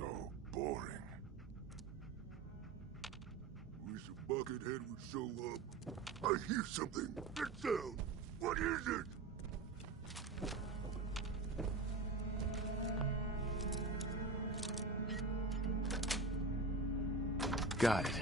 So boring. Wish a buckethead would show up. I hear something. That sound. What is it? Got it.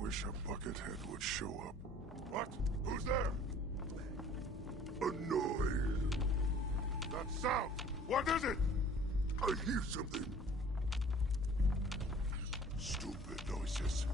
Wish a buckethead would show up. What? Who's there? A noise. That sound! What is it? I hear something. Stupid noises.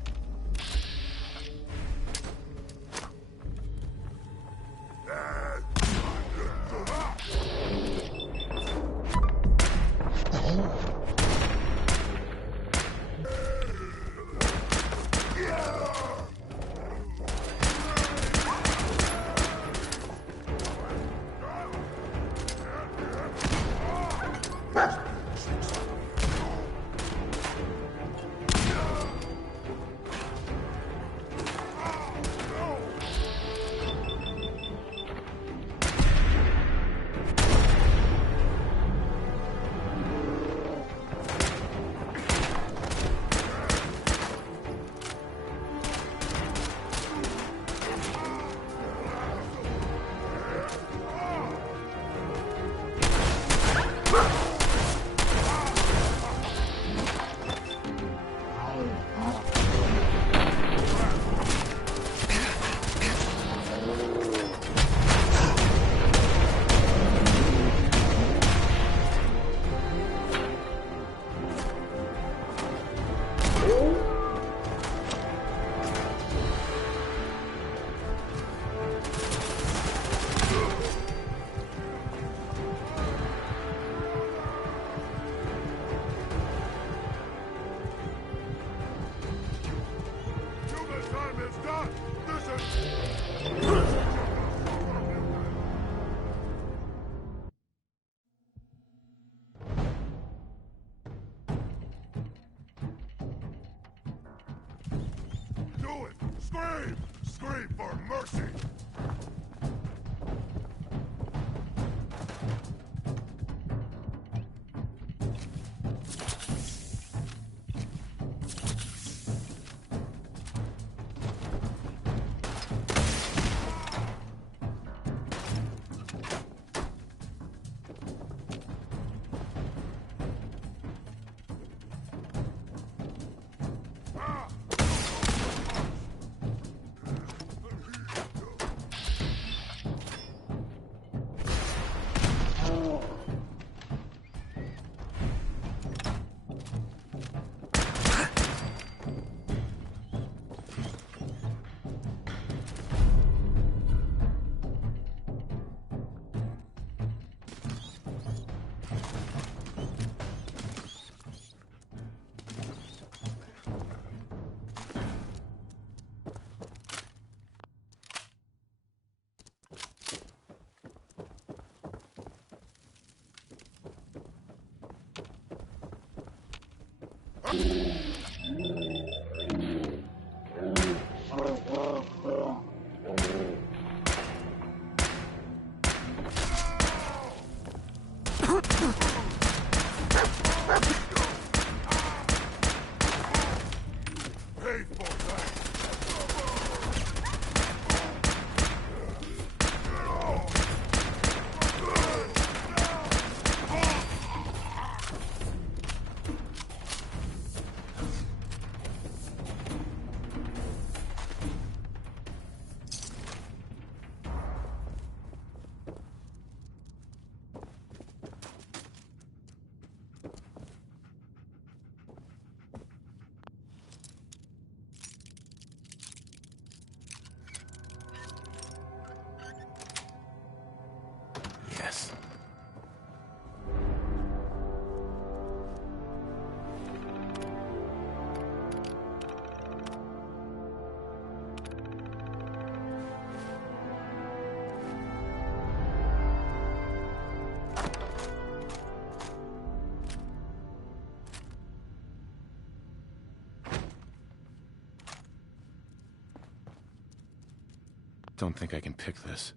Scream! Scream for mercy! don't think I can pick this.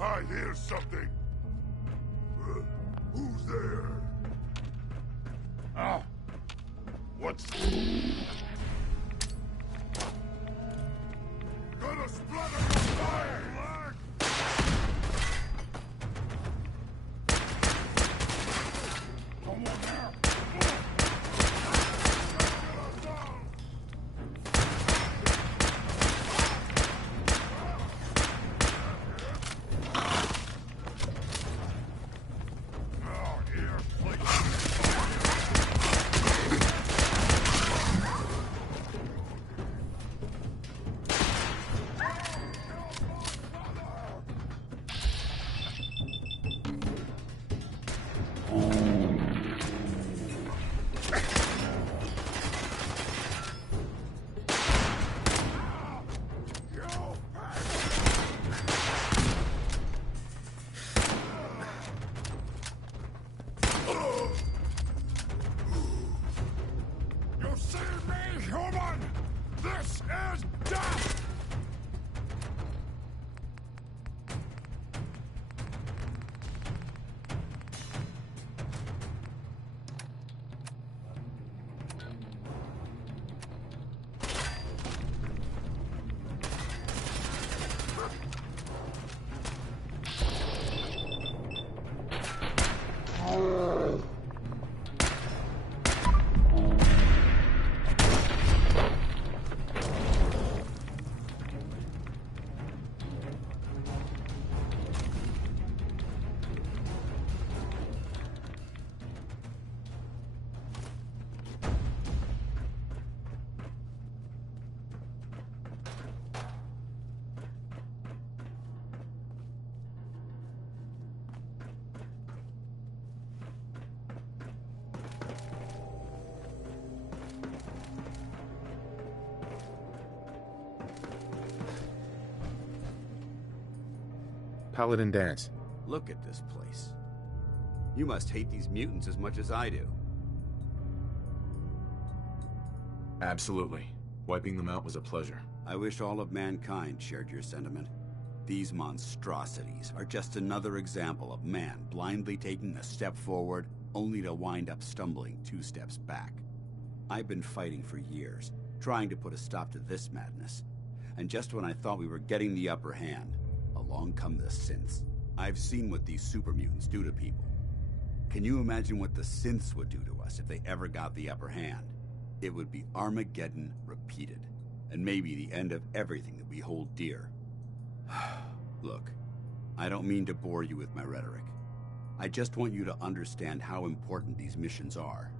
I hear something. Who's there? Ah! What's... Gonna splatter your fire, lag! Come on now! Paladin Dance. Look at this place. You must hate these mutants as much as I do. Absolutely. Wiping them out was a pleasure. I wish all of mankind shared your sentiment. These monstrosities are just another example of man blindly taking a step forward, only to wind up stumbling 2 steps back. I've been fighting for years, trying to put a stop to this madness. And just when I thought we were getting the upper hand, along come the synths. I've seen what these super mutants do to people. Can you imagine what the synths would do to us if they ever got the upper hand? It would be Armageddon repeated, and maybe the end of everything that we hold dear. Look, I don't mean to bore you with my rhetoric. I just want you to understand how important these missions are.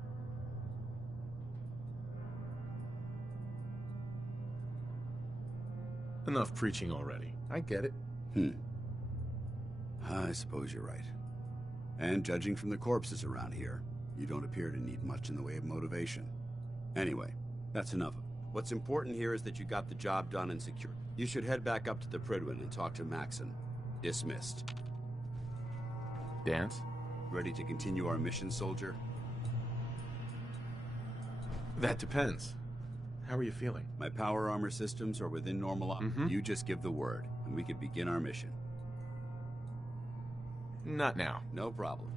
Enough preaching already. I get it. I suppose you're right. And judging from the corpses around here, you don't appear to need much in the way of motivation. Anyway, that's enough. What's important here is that you got the job done and secured. You should head back up to the Prydwen and talk to Maxon. Dismissed. Dance? Ready to continue our mission, soldier? That depends. How are you feeling? My power armor systems are within normal You just give the word, and we can begin our mission. Not now. No problem.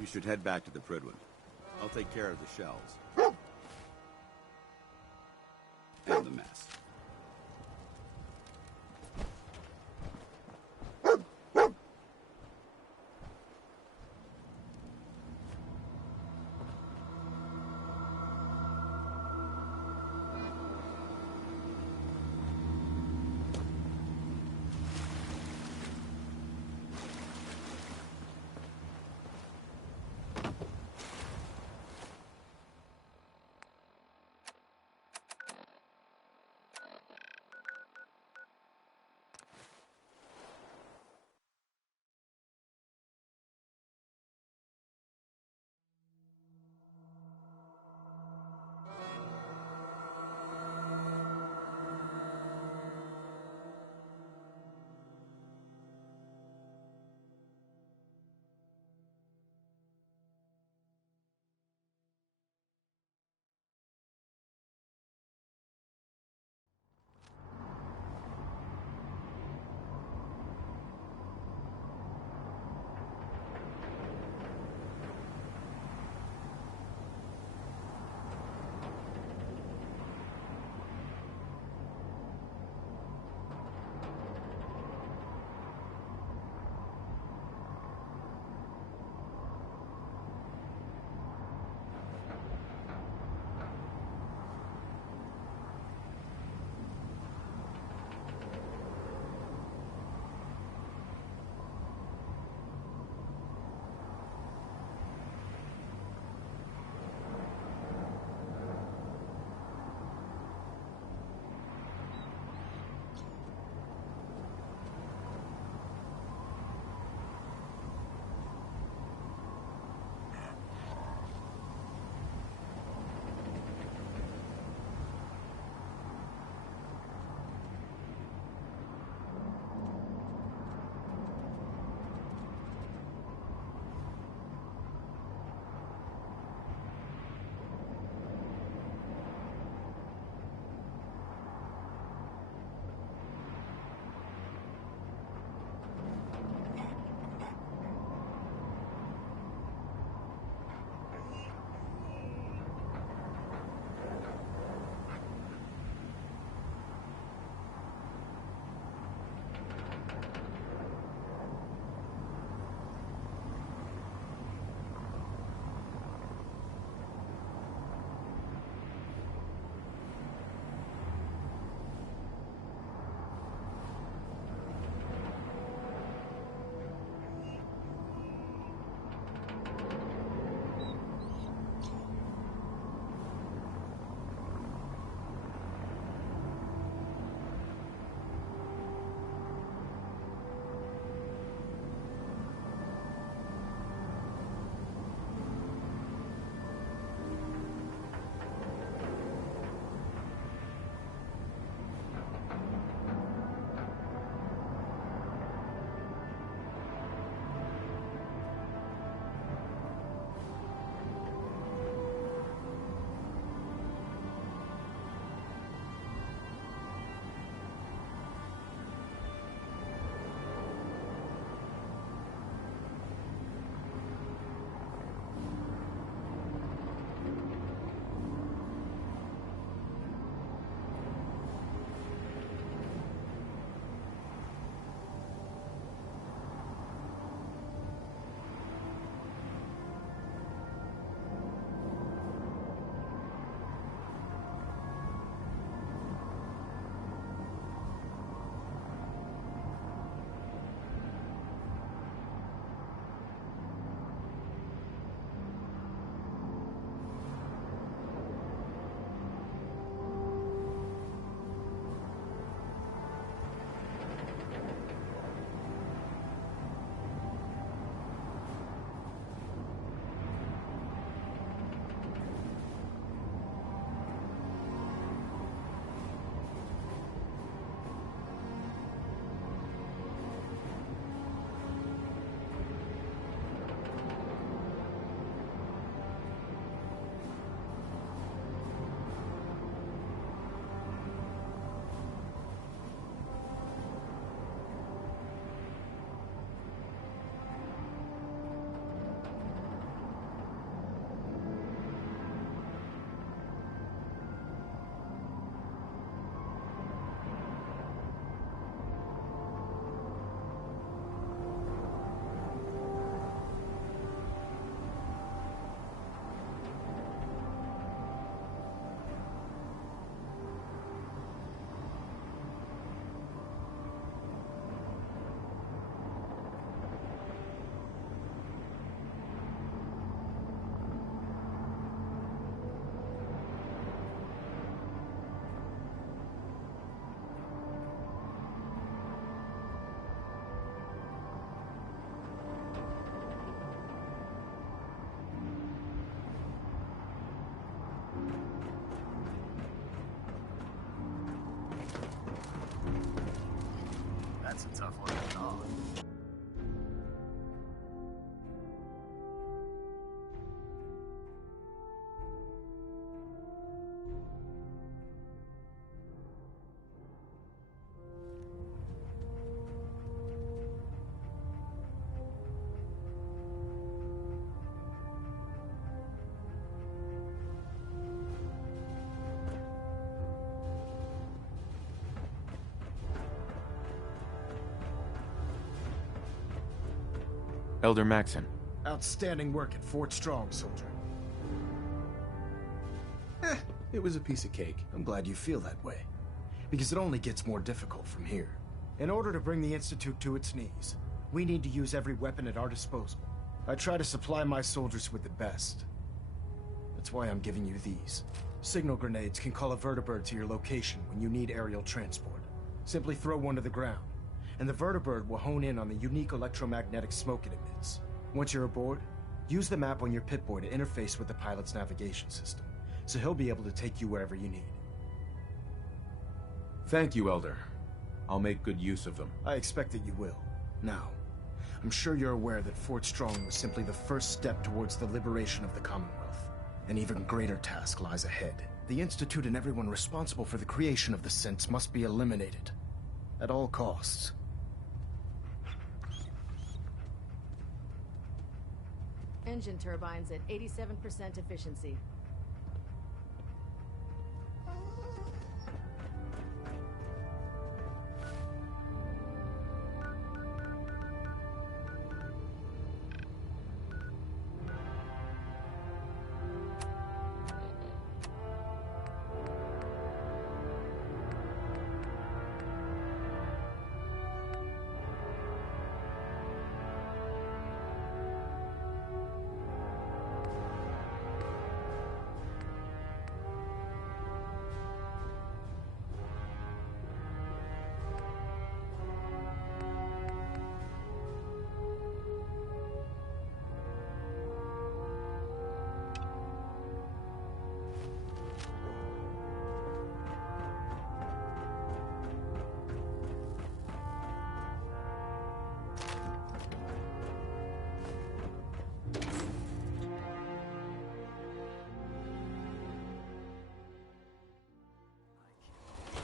You should head back to the Prydwen. I'll take care of the shells. And the mess. That's a tough one to dog. Elder Maxon. Outstanding work at Fort Strong, soldier. It was a piece of cake. I'm glad you feel that way. Because it only gets more difficult from here. In order to bring the Institute to its knees, we need to use every weapon at our disposal. I try to supply my soldiers with the best. That's why I'm giving you these. Signal grenades can call a vertibird to your location when you need aerial transport. Simply throw one to the ground, and the vertibird will hone in on the unique electromagnetic smoke it emits. Once you're aboard, use the map on your Pip-Boy to interface with the pilot's navigation system, so he'll be able to take you wherever you need. Thank you, Elder. I'll make good use of them. I expect that you will. Now, I'm sure you're aware that Fort Strong was simply the first step towards the liberation of the Commonwealth. An even greater task lies ahead. The Institute and everyone responsible for the creation of the Sense must be eliminated. At all costs. Engine turbines at 87% efficiency.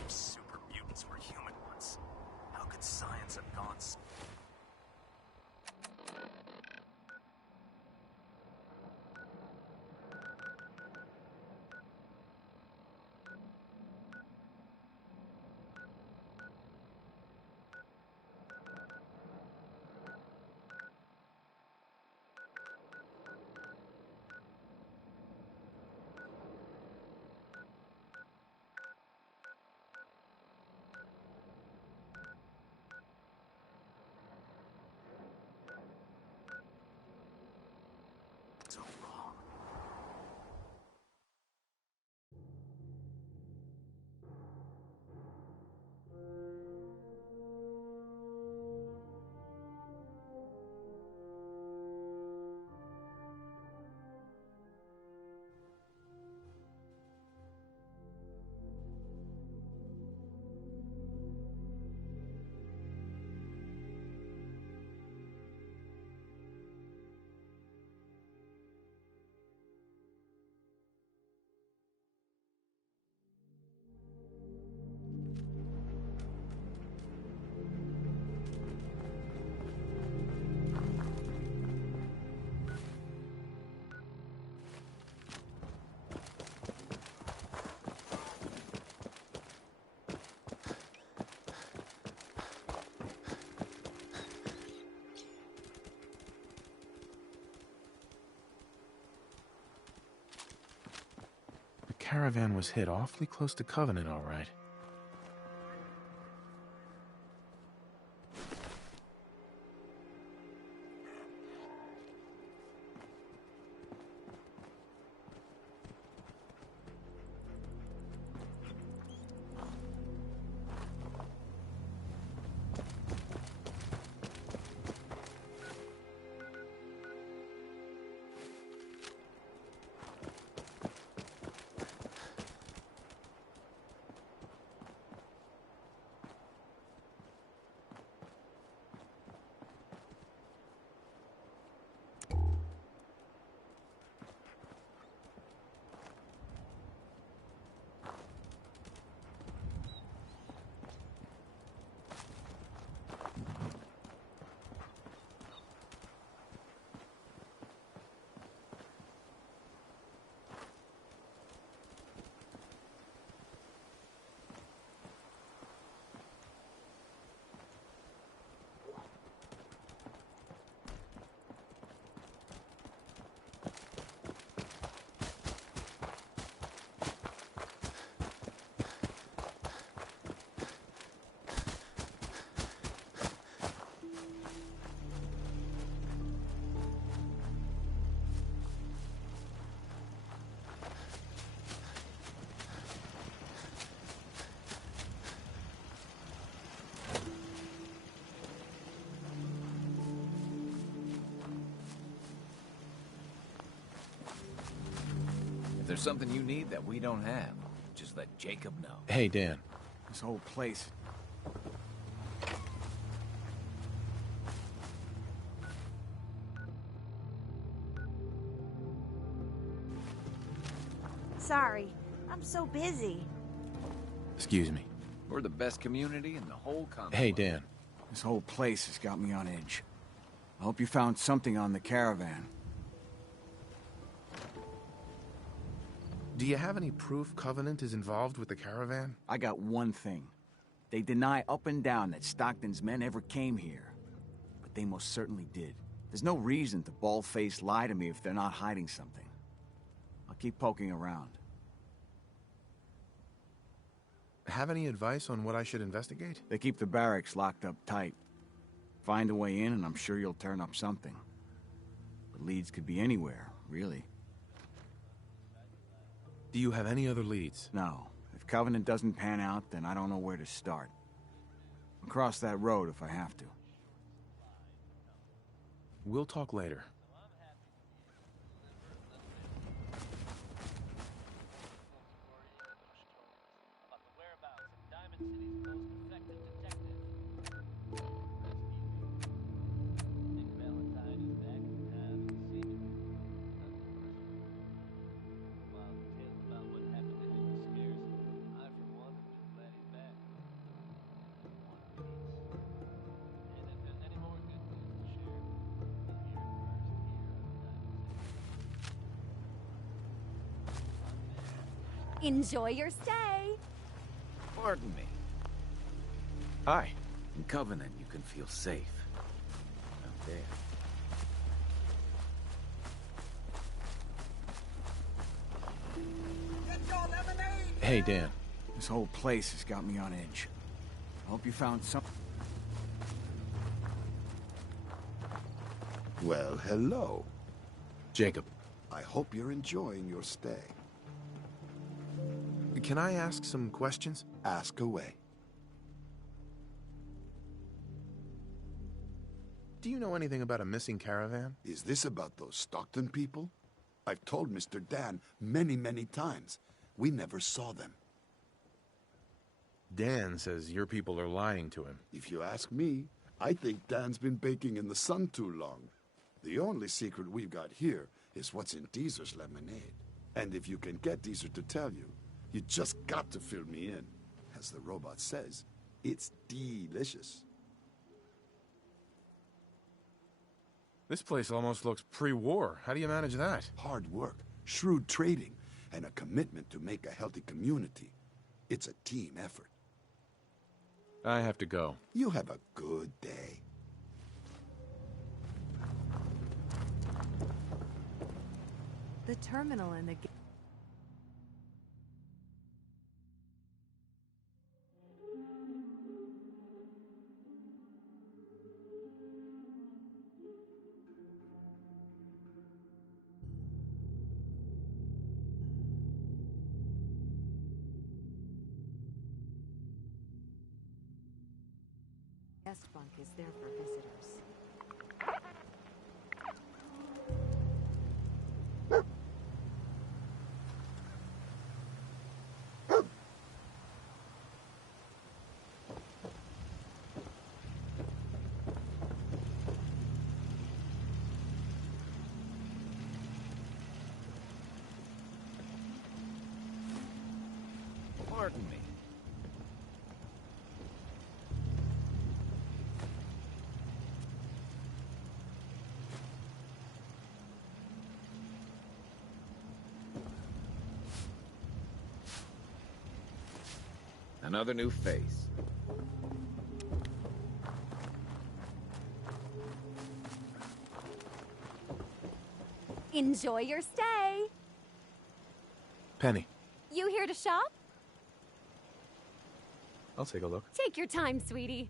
Super mutants were human once. How could science have gone so... so wrong? The caravan was hit awfully close to Covenant, all right. there's something you need that we don't have, just let Jacob know. Hey, Dan. This whole place. Sorry, I'm so busy. Excuse me. We're the best community in the whole Commonwealth. Hey, Dan. This whole place has got me on edge. I hope you found something on the caravan. Do you have any proof Covenant is involved with the caravan? I got one thing. They deny up and down that Stockton's men ever came here. But they most certainly did. There's no reason to bald-faced lie to me if they're not hiding something. I'll keep poking around. Have any advice on what I should investigate? They keep the barracks locked up tight. Find a way in and I'm sure you'll turn up something. The leads could be anywhere, really. Do you have any other leads? No. If Covenant doesn't pan out, then I don't know where to start. I'll cross that road if I have to. We'll talk later. Enjoy your stay. Pardon me. Hi. In Covenant, you can feel safe. Out there. Hey, Dan. This whole place has got me on edge. I hope you found something. Well, hello. Jacob. I hope you're enjoying your stay. Can I ask some questions? Ask away. Do you know anything about a missing caravan? Is this about those Stockton people? I've told Mr. Dan many, many times. We never saw them. Dan says your people are lying to him. If you ask me, I think Dan's been baking in the sun too long. The only secret we've got here is what's in Deezer's lemonade. And if you can get Deezer to tell you, you just got to fill me in. As the robot says, it's delicious. This place almost looks pre-war. How do you manage that? Hard work, shrewd trading, and a commitment to make a healthy community. It's a team effort. I have to go. You have a good day. The terminal in the... guest bunk is there for visitors. Pardon me. Another new face. Enjoy your stay. Penny. You here to shop? I'll take a look. Take your time, sweetie.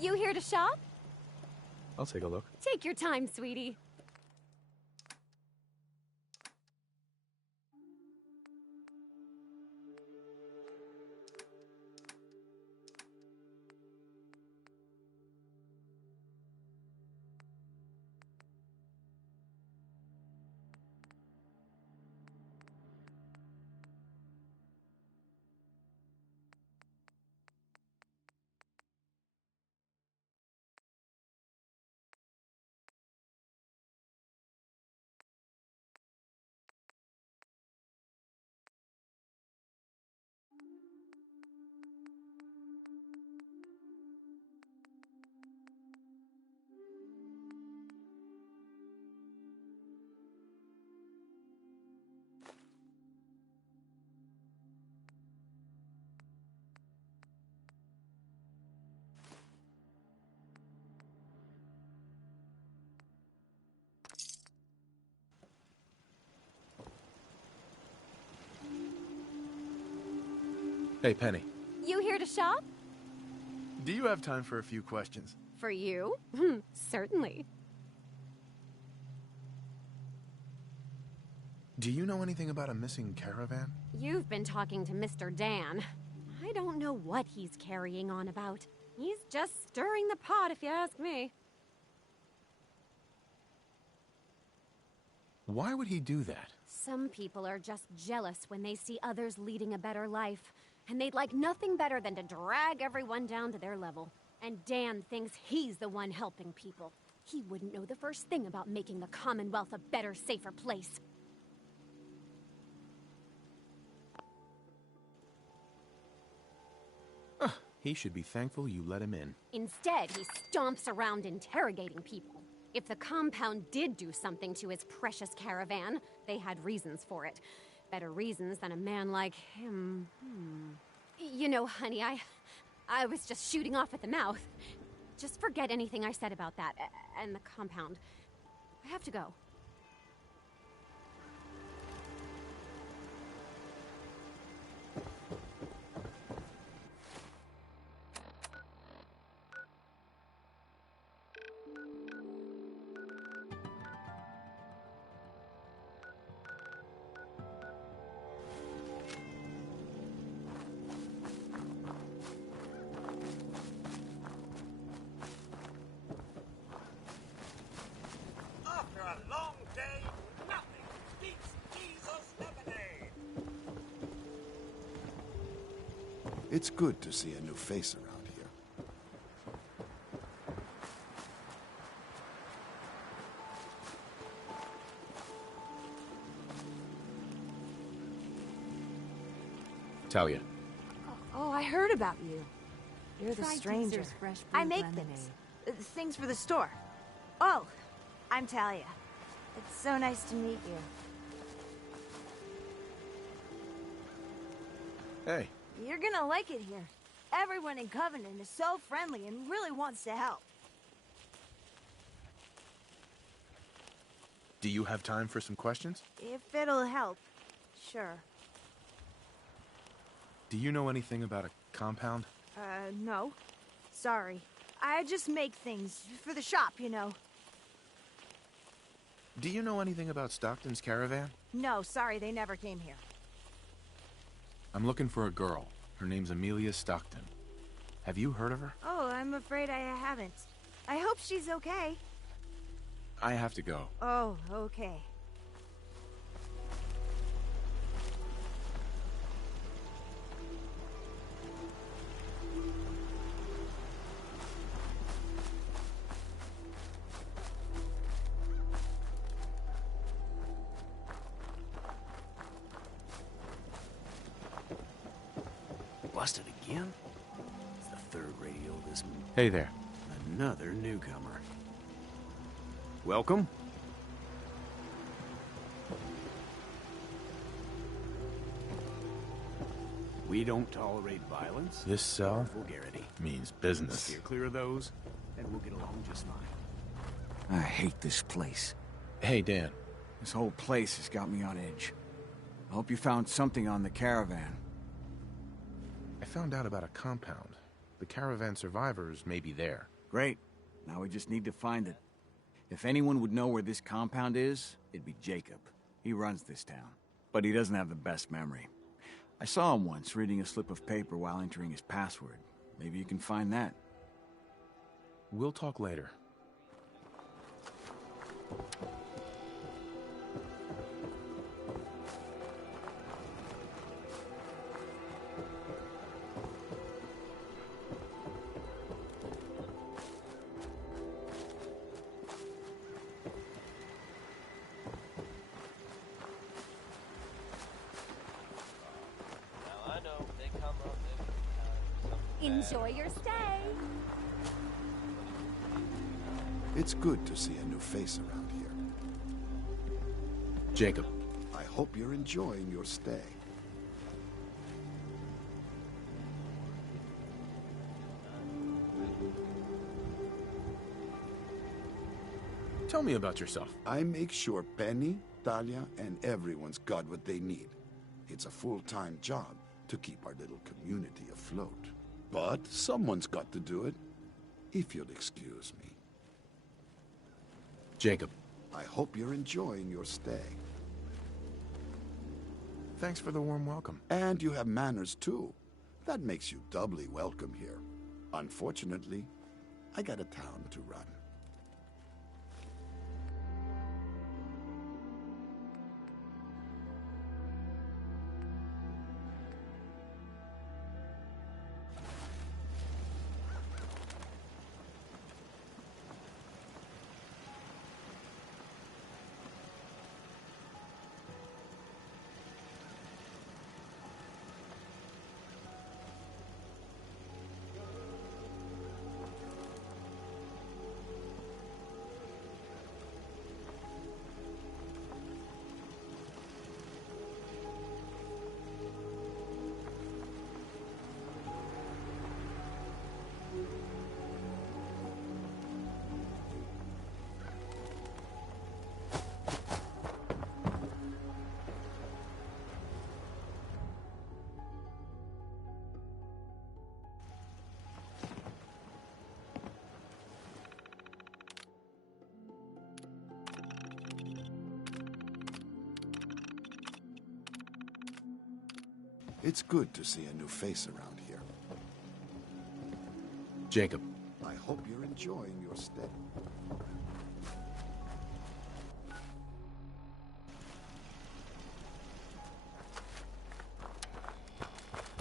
You here to shop? I'll take a look. Take your time, sweetie. Hey, Penny. You here to shop? Do you have time for a few questions? For you? Certainly. Do you know anything about a missing caravan? You've been talking to Mr. Dan. I don't know what he's carrying on about. He's just stirring the pot, if you ask me. Why would he do that? Some people are just jealous when they see others leading a better life. And they'd like nothing better than to drag everyone down to their level. And Dan thinks he's the one helping people. He wouldn't know the first thing about making the Commonwealth a better, safer place. He should be thankful you let him in. Instead, he stomps around interrogating people. If the compound did do something to his precious caravan, they had reasons for it. Better reasons than a man like him. You know, honey, I was just shooting off at the mouth. Just forget anything I said about that and the compound. I have to go. After a long day, nothing beats Jesus lemonade. It's good to see a new face around here. Talia. Oh, I heard about you. You're the Try stranger. Deezer's fresh I brewed make lemonade. things for the store. Oh, I'm Talia. It's so nice to meet you. Hey, You're gonna like it here. Everyone in Covenant is so friendly and really wants to help. do you have time for some questions? If it'll help, sure. Do you know anything about a compound? No. Sorry. I just make things for the shop, you know. Do you know anything about Stockton's caravan? No, sorry, they never came here. I'm looking for a girl. Her name's Amelia Stockton. Have you heard of her? Oh, I'm afraid I haven't. I hope she's okay. I have to go. Oh, okay. Busted again? It's the third radio this month. Hey there. Another newcomer. Welcome. We don't tolerate violence This cell or vulgarity. means business. Steer clear of those, and we'll get along just fine. I hate this place. Hey, Dan. This whole place has got me on edge. I hope you found something on the caravan. I found out about a compound. The caravan survivors may be there. Great. Now we just need to find it. If anyone would know where this compound is, it'd be Jacob. He runs this town. But he doesn't have the best memory. I saw him once reading a slip of paper while entering his password. Maybe you can find that. We'll talk later. Enjoy your stay. It's good to see a new face around here. Jacob. I hope you're enjoying your stay. Tell me about yourself. I make sure Penny, Talia, and everyone's got what they need. It's a full-time job to keep our little community afloat. But someone's got to do it, if you'll excuse me. Jacob. I hope you're enjoying your stay. Thanks for the warm welcome. And you have manners, too. That makes you doubly welcome here. Unfortunately, I got a town to run. It's good to see a new face around here. Jacob. I hope you're enjoying your stay.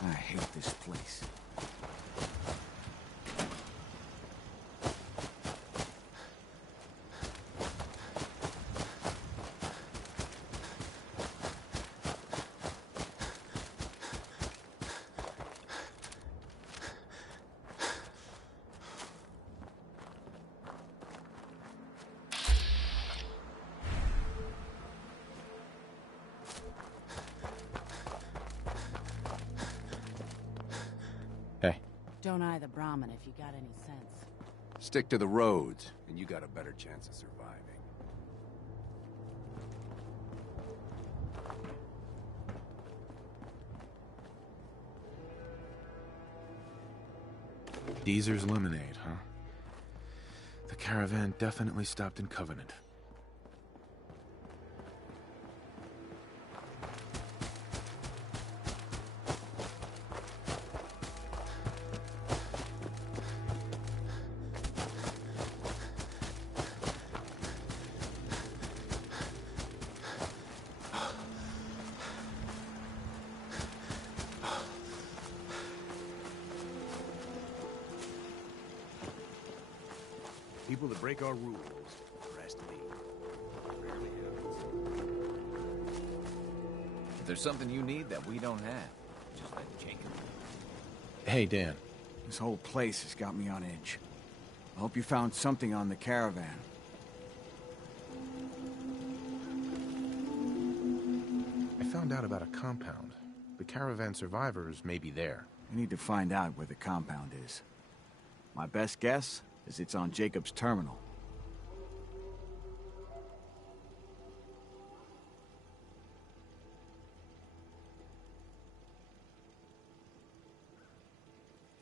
I hate this place. Hey. Don't eye the Brahmin if you got any sense. Stick to the roads, and you got a better chance of surviving. Deezer's lemonade, huh? The caravan definitely stopped in Covenant. People that break our rules, arrest me. Rarely happens. If there's something you need that we don't have, just let Jacob. Hey, Dan. This whole place has got me on edge. I hope you found something on the caravan. I found out about a compound. The caravan survivors may be there. I need to find out where the compound is. My best guess is it's on Jacob's terminal.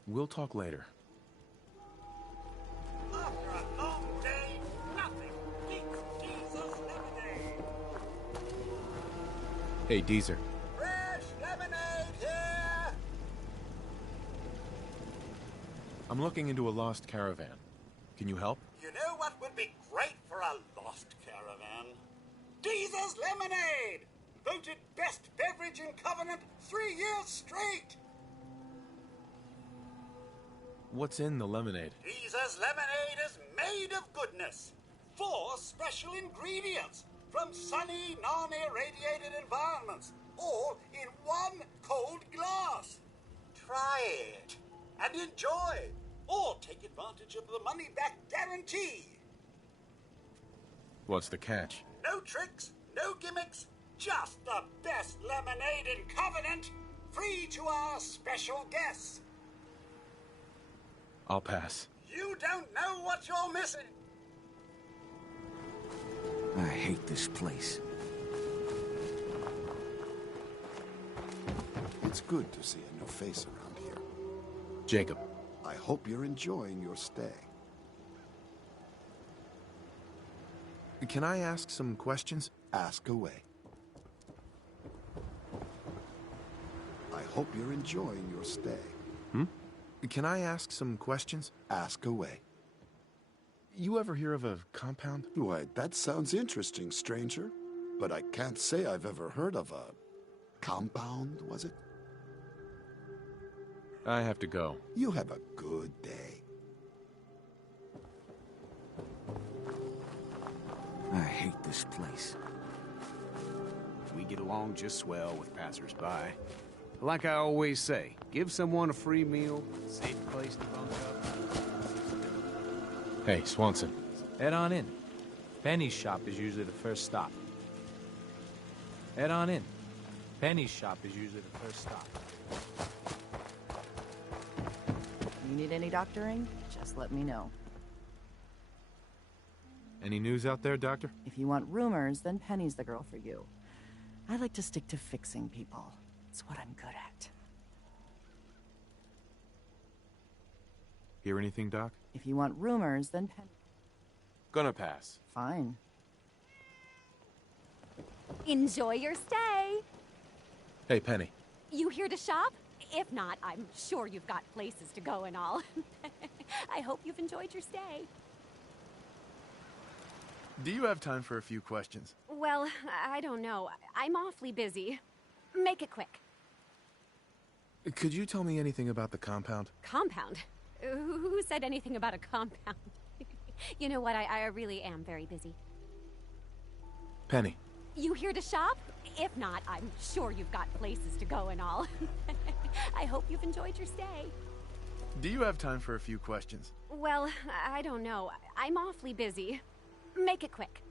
We'll talk later. After a long day, nothing beats Deezer's lemonade. Hey, Deezer. Fresh lemonade here! I'm looking into a lost caravan. Can you help? You know what would be great for a lost caravan? Deezer's lemonade! Voted best beverage in Covenant 3 years straight! What's in the lemonade? Deezer's lemonade is made of goodness. 4 special ingredients from sunny, non-irradiated environments, all in 1 cold glass. Try it and enjoy, or take advantage of the money-back guarantee. What's the catch? No tricks, no gimmicks, just the best lemonade in Covenant, free to our special guests. I'll pass. You don't know what you're missing. I hate this place. It's good to see a new face around here. Jacob. I hope you're enjoying your stay. Can I ask some questions? Ask away. I hope you're enjoying your stay. Can I ask some questions? Ask away. You ever hear of a compound? Why, that sounds interesting, stranger. But I can't say I've ever heard of a compound, was it? I have to go. You have a good day. I hate this place. We get along just swell with passers-by. Like I always say, give someone a free meal, safe place to bunk up. Hey, Swanson. Head on in. Penny's shop is usually the first stop. Head on in. Penny's shop is usually the first stop. You need any doctoring? Just let me know. Any news out there, Doctor? If you want rumors, then Penny's the girl for you. I like to stick to fixing people. It's what I'm good at. Hear anything, Doc? If you want rumors, then Penny... Gonna pass. Fine. Enjoy your stay. Hey, Penny. You here to shop? If not, I'm sure you've got places to go and all. I hope you've enjoyed your stay. Do you have time for a few questions? Well, I don't know. I'm awfully busy. Make it quick. Could you tell me anything about the compound? Compound? Who said anything about a compound? You know what? I really am very busy. Penny. You here to shop? If not, I'm sure you've got places to go and all. I hope you've enjoyed your stay. Do you have time for a few questions? Well, I don't know. I'm awfully busy. Make it quick.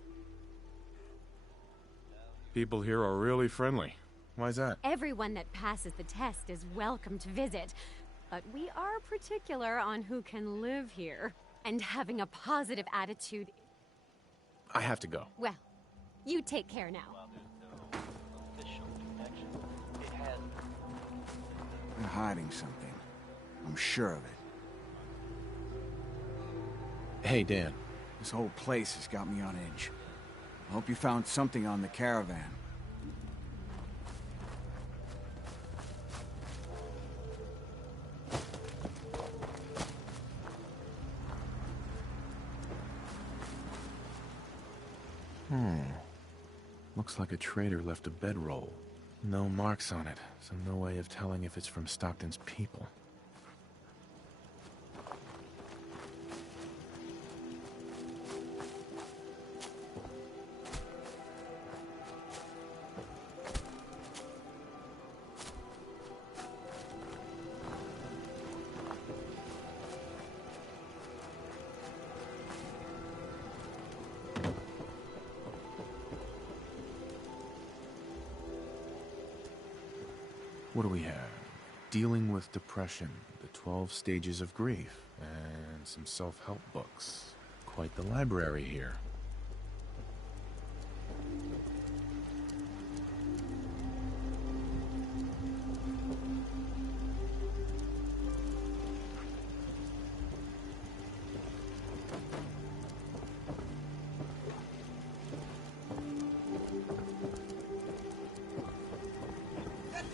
People here are really friendly. Why's that? Everyone that passes the test is welcome to visit. But we are particular on who can live here. And having a positive attitude... I have to go. Well, you take care now. They're hiding something. I'm sure of it. Hey, Dan. This whole place has got me on edge. I hope you found something on the caravan. Looks like a trader left a bedroll. No marks on it, so no way of telling if it's from Stockton's people. What do we have? Dealing with depression, the 12 stages of grief, and some self-help books. Quite the library here.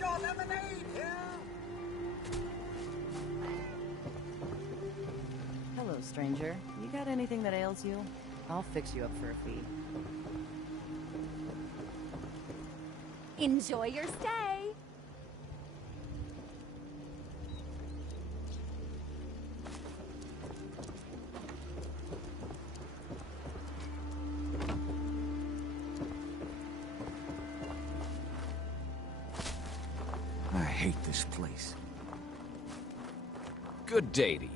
your lemonade here. Hello, stranger. You got anything that ails you? I'll fix you up for a fee. Enjoy your stay! I hate this place. Good day to you.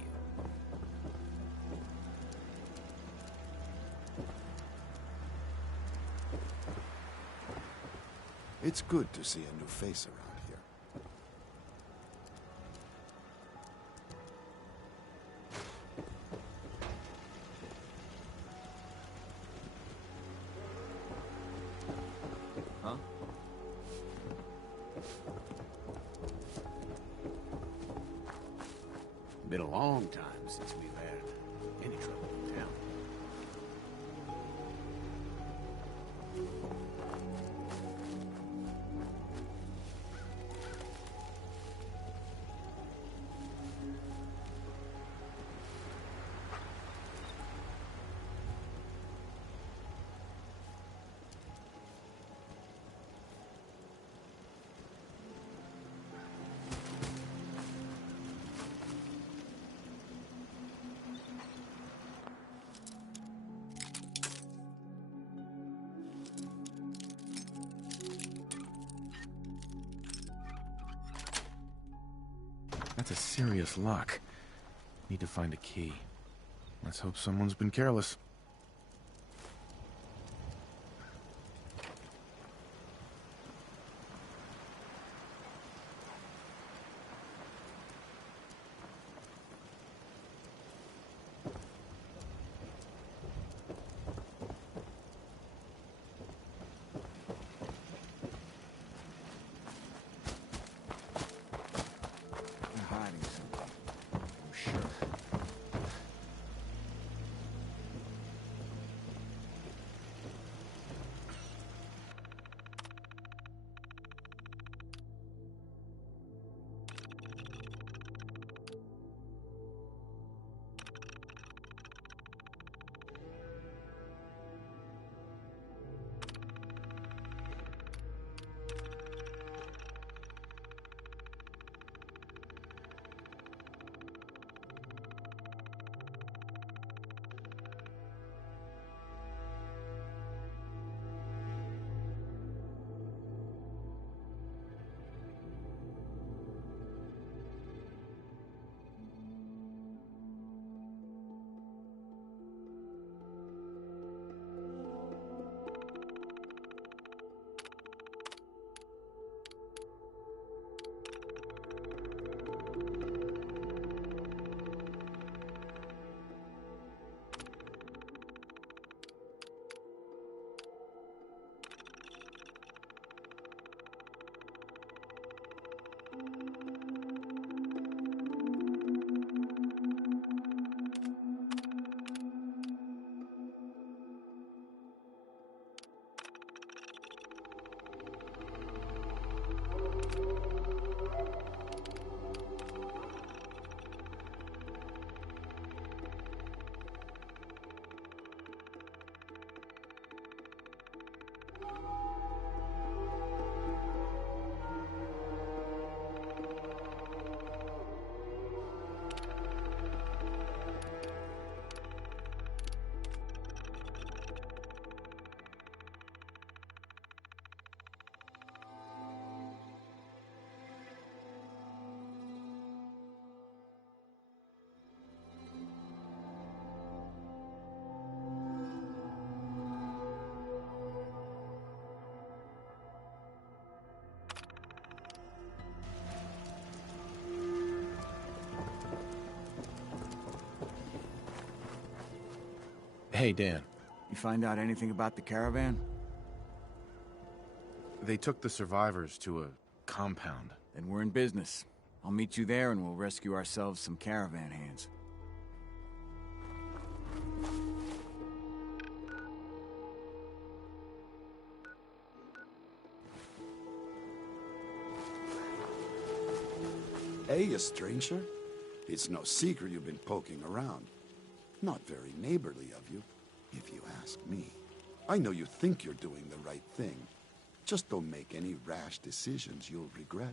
It's good to see a new face around here. Huh? Been a long time since we've had any trouble in town. That's a serious lock. Need to find a key. Let's hope someone's been careless. They're hiding something. I'm sure. Hey, Dan. You find out anything about the caravan? They took the survivors to a compound. Then we're in business. I'll meet you there and we'll rescue ourselves some caravan hands. Hey, a stranger. It's no secret you've been poking around. Not very neighborly of you, if you ask me. I know you think you're doing the right thing. Just don't make any rash decisions you'll regret.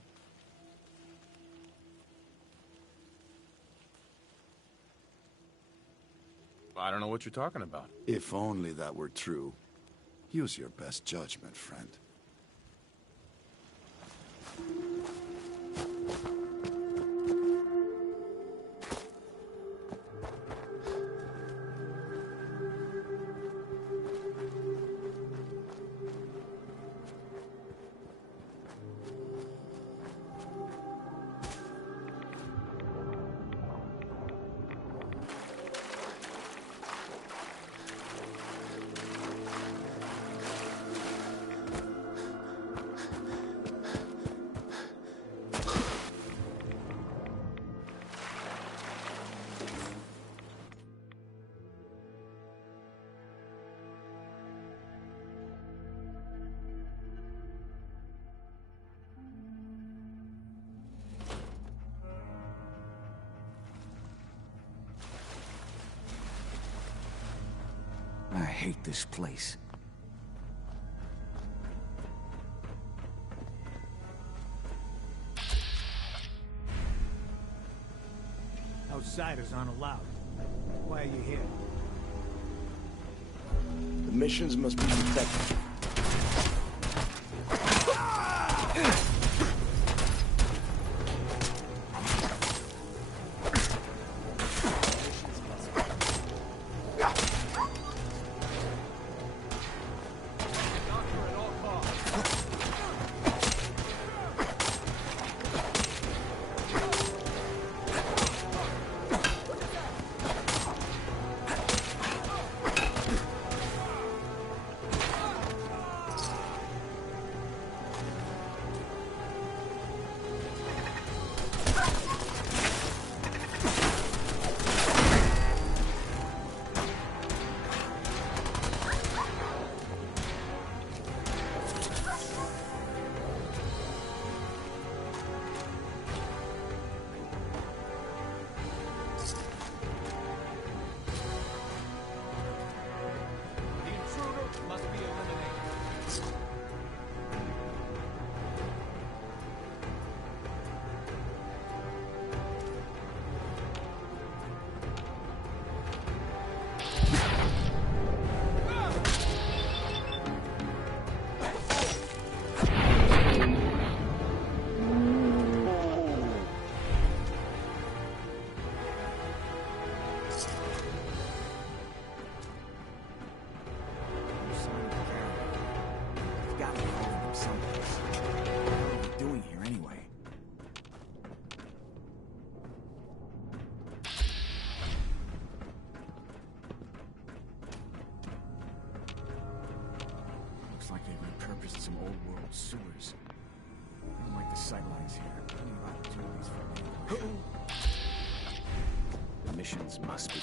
I don't know what you're talking about. If only that were true. Use your best judgment, friend. I hate this place. Outsiders aren't allowed. Why are you here? The missions must be protected. Some old world sewers. I don't like the sightlines here. Plenty of opportunities for me. The missions must be.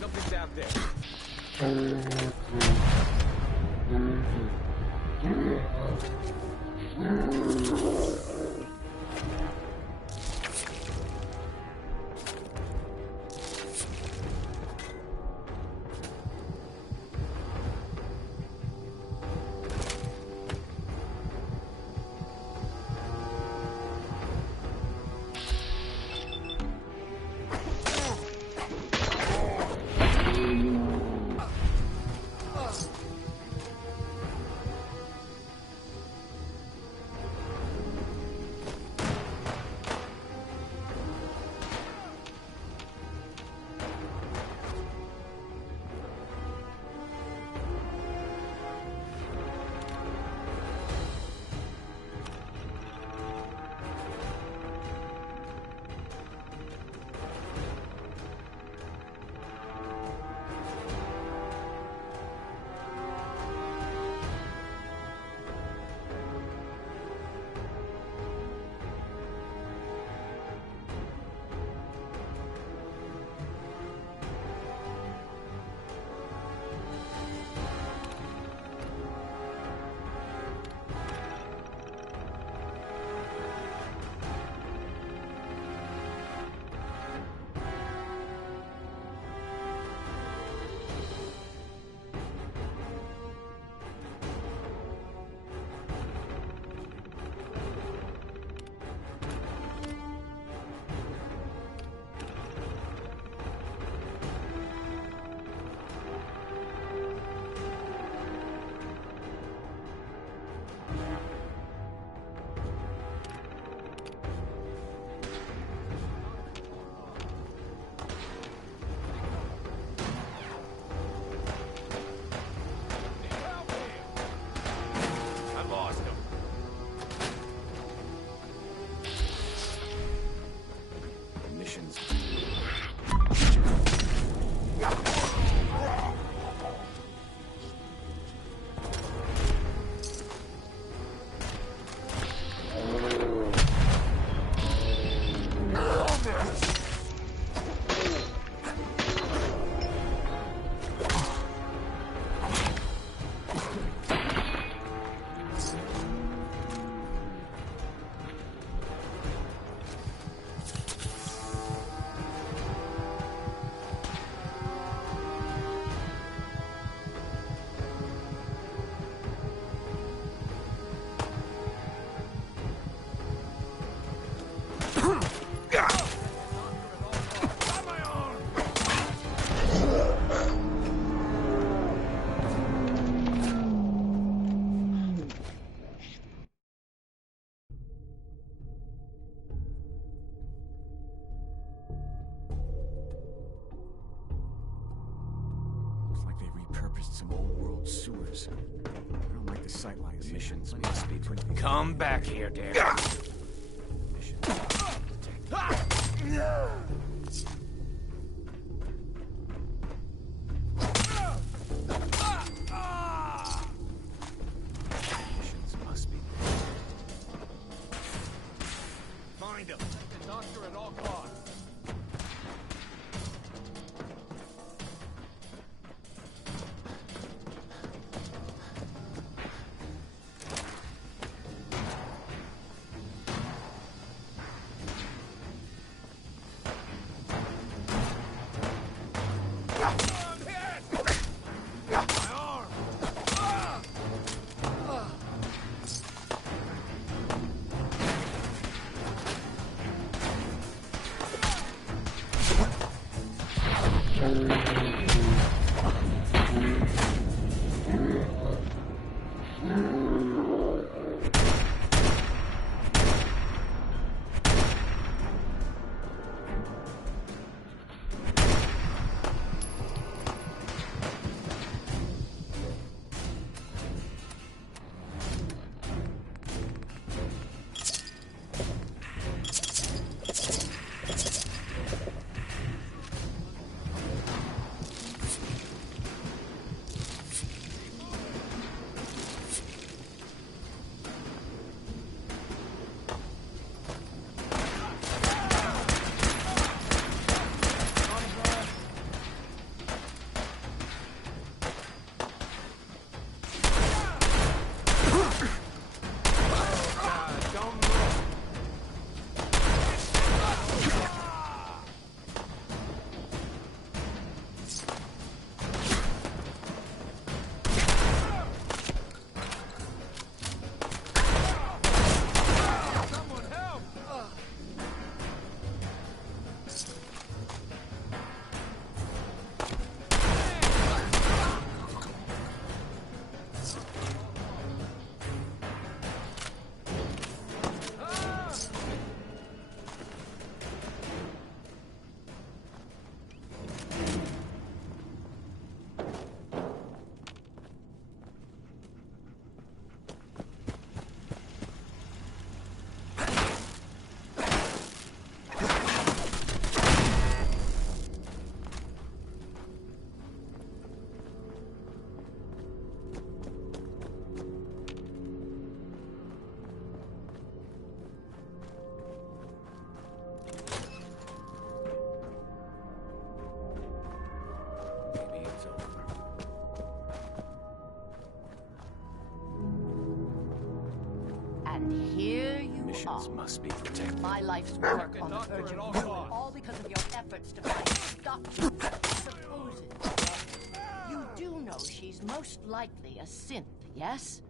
Something's out there. Some old world sewers. I don't like the sightlines. Missions must be protected. Come back here, Dan. Missions must be Find him. The doctor at all costs. Missions must be protected. My life's work on the verge of ruin, all because of your efforts to find stuff supposed. You do know she's most likely a synth, yes?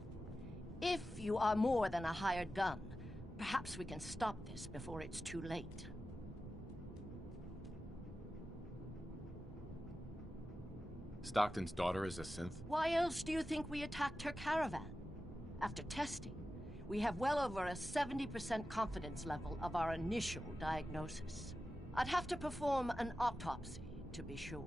If you are more than a hired gun, perhaps we can stop this before it's too late. Stockton's daughter is a synth? Why else do you think we attacked her caravan? After testing, we have well over a 70% confidence level of our initial diagnosis. I'd have to perform an autopsy to be sure.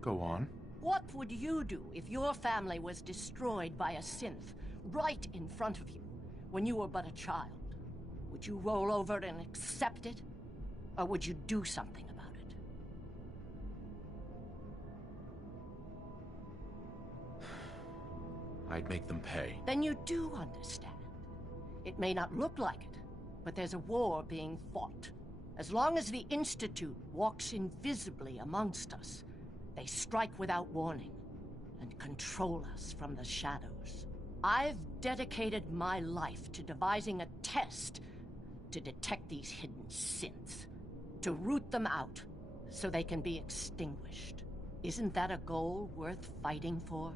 Go on. What would you do if your family was destroyed by a synth right in front of you when you were but a child? Would you roll over and accept it? Or would you do something about it? I'd make them pay. Then you do understand. It may not look like it, but there's a war being fought. As long as the Institute walks invisibly amongst us, they strike without warning and control us from the shadows. I've dedicated my life to devising a test to detect these hidden synths, to root them out so they can be extinguished. Isn't that a goal worth fighting for?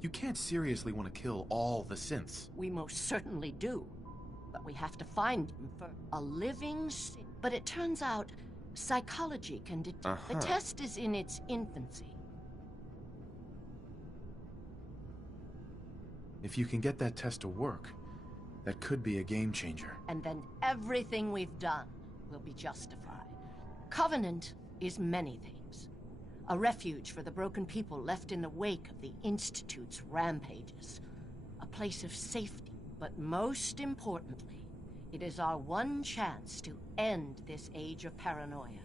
You can't seriously want to kill all the synths. We most certainly do. But we have to find them for a living synth. But it turns out psychology can detect. The test is in its infancy. If you can get that test to work, That could be a game changer. And then everything we've done will be justified. Covenant is many things. A refuge for the broken people left in the wake of the Institute's rampages. A place of safety. But most importantly, it is our one chance to end this age of paranoia.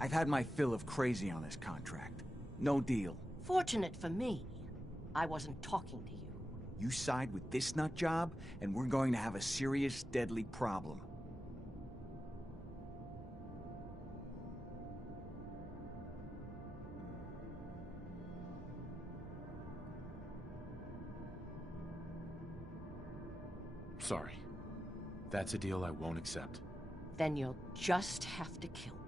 I've had my fill of crazy on this contract. No deal. Fortunate for me, I wasn't talking to you. You side with this nut job, and we're going to have a serious, deadly problem. Sorry. That's a deal I won't accept. Then you'll just have to kill me.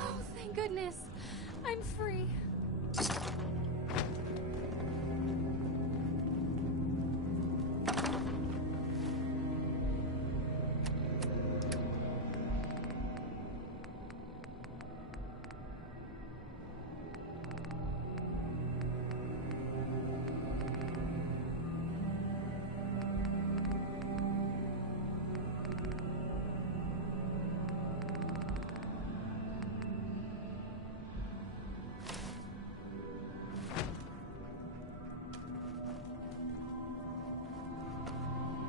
Oh, thank goodness. I'm free.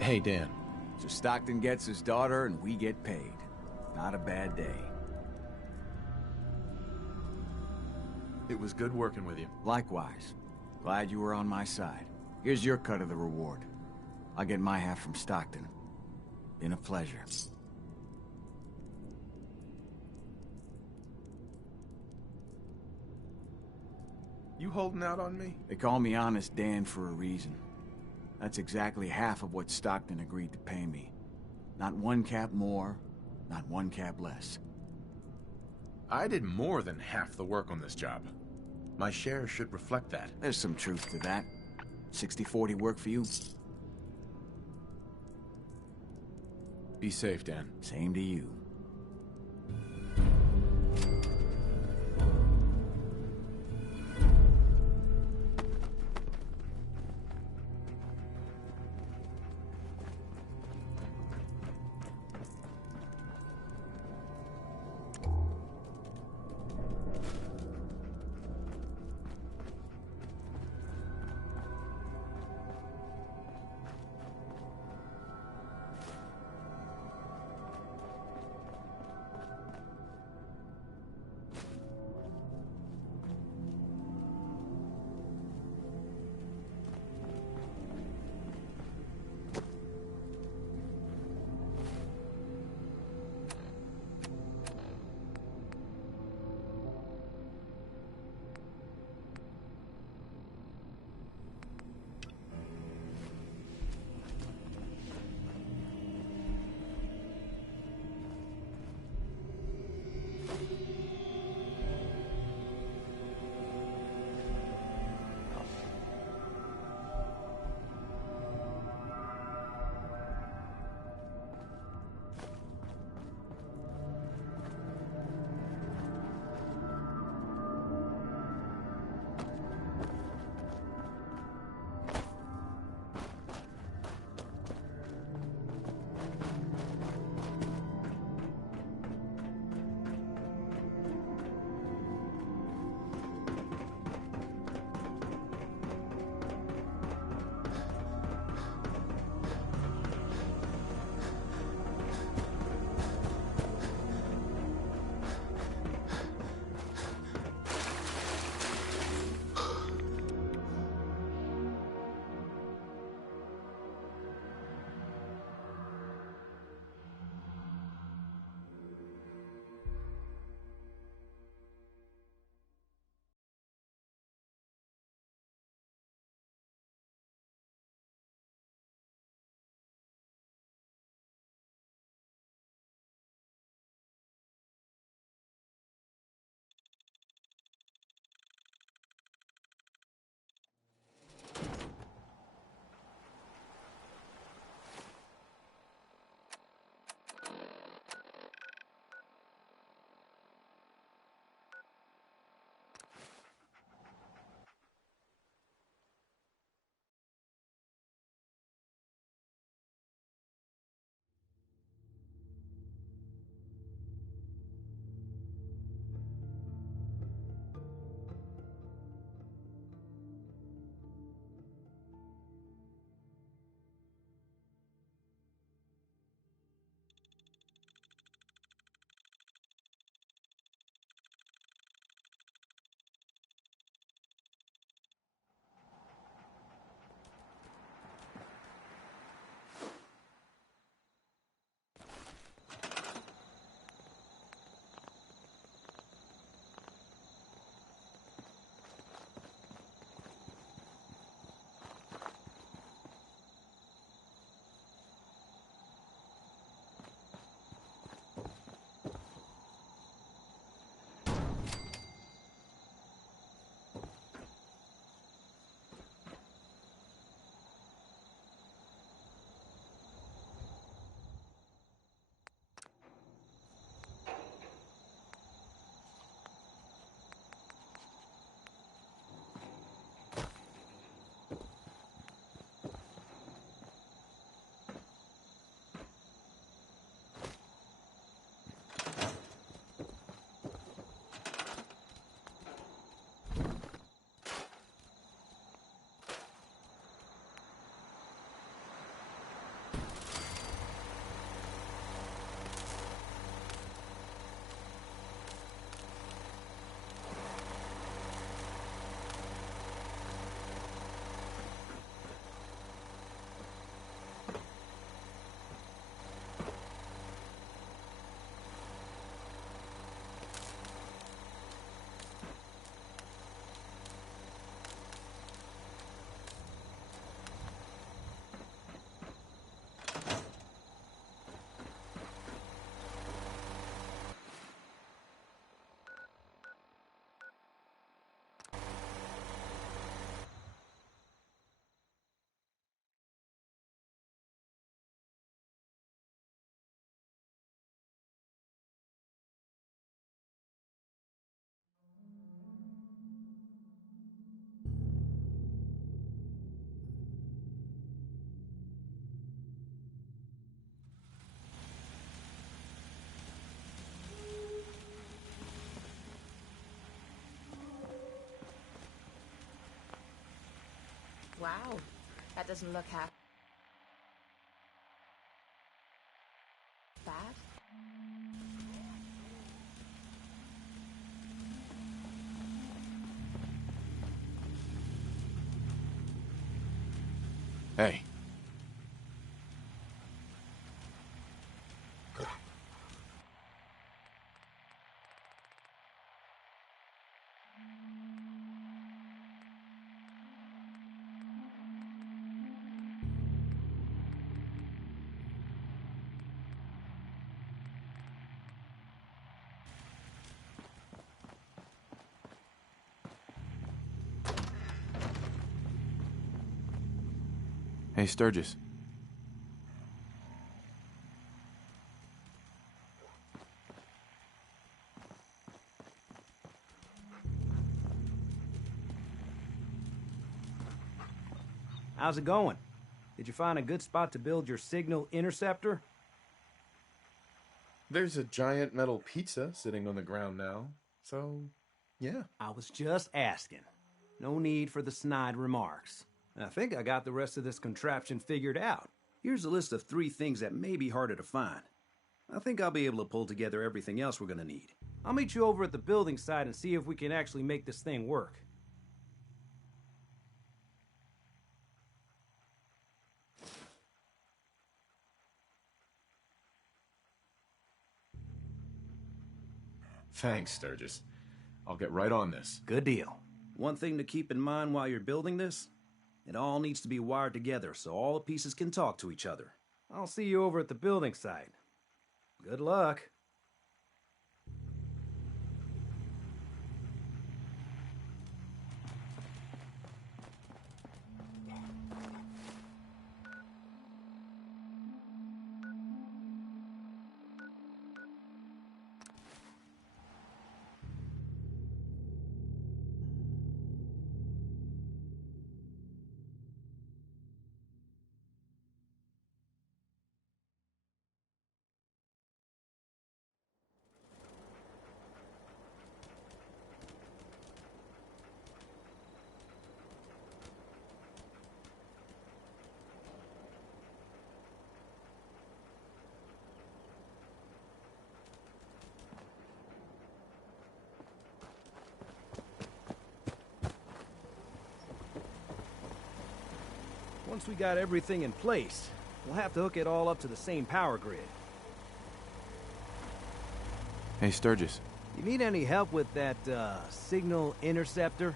Hey, Dan. So Stockton gets his daughter, and we get paid. Not a bad day. It was good working with you. Likewise. Glad you were on my side. Here's your cut of the reward. I'll get my half from Stockton. Been a pleasure. You holding out on me? They call me Honest Dan for a reason. That's exactly half of what Stockton agreed to pay me. Not one cap more, not one cap less. I did more than half the work on this job. My share should reflect that. There's some truth to that. 60-40 work for you? Be safe, Dan. Same to you. Wow, that doesn't look half bad. Hey. Hey, Sturgis. How's it going? Did you find a good spot to build your signal interceptor? There's a giant metal pizza sitting on the ground now, so yeah. I was just asking. No need for the snide remarks. I think I got the rest of this contraption figured out. Here's a list of 3 things that may be harder to find. I think I'll be able to pull together everything else we're gonna need. I'll meet you over at the building site and see if we can actually make this thing work. Thanks, Sturgis. I'll get right on this. Good deal. One thing to keep in mind while you're building this, it all needs to be wired together so all the pieces can talk to each other. I'll see you over at the building site. Good luck. Once we got everything in place, we'll have to hook it all up to the same power grid. Hey, Sturgis. You need any help with that, signal interceptor?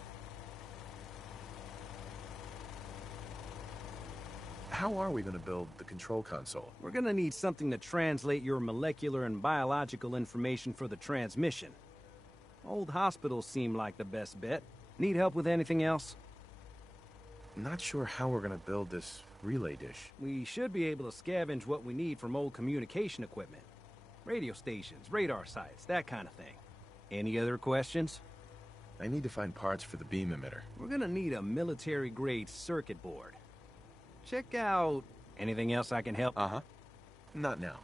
How are we going to build the control console? We're gonna need something to translate your molecular and biological information for the transmission. Old hospitals seem like the best bet. Need help with anything else? Not sure how we're going to build this relay dish. We should be able to scavenge what we need from old communication equipment. Radio stations, radar sites, that kind of thing. Any other questions? I need to find parts for the beam emitter. We're gonna need a military-grade circuit board. Check out... Anything else I can help? Uh-huh. Not now.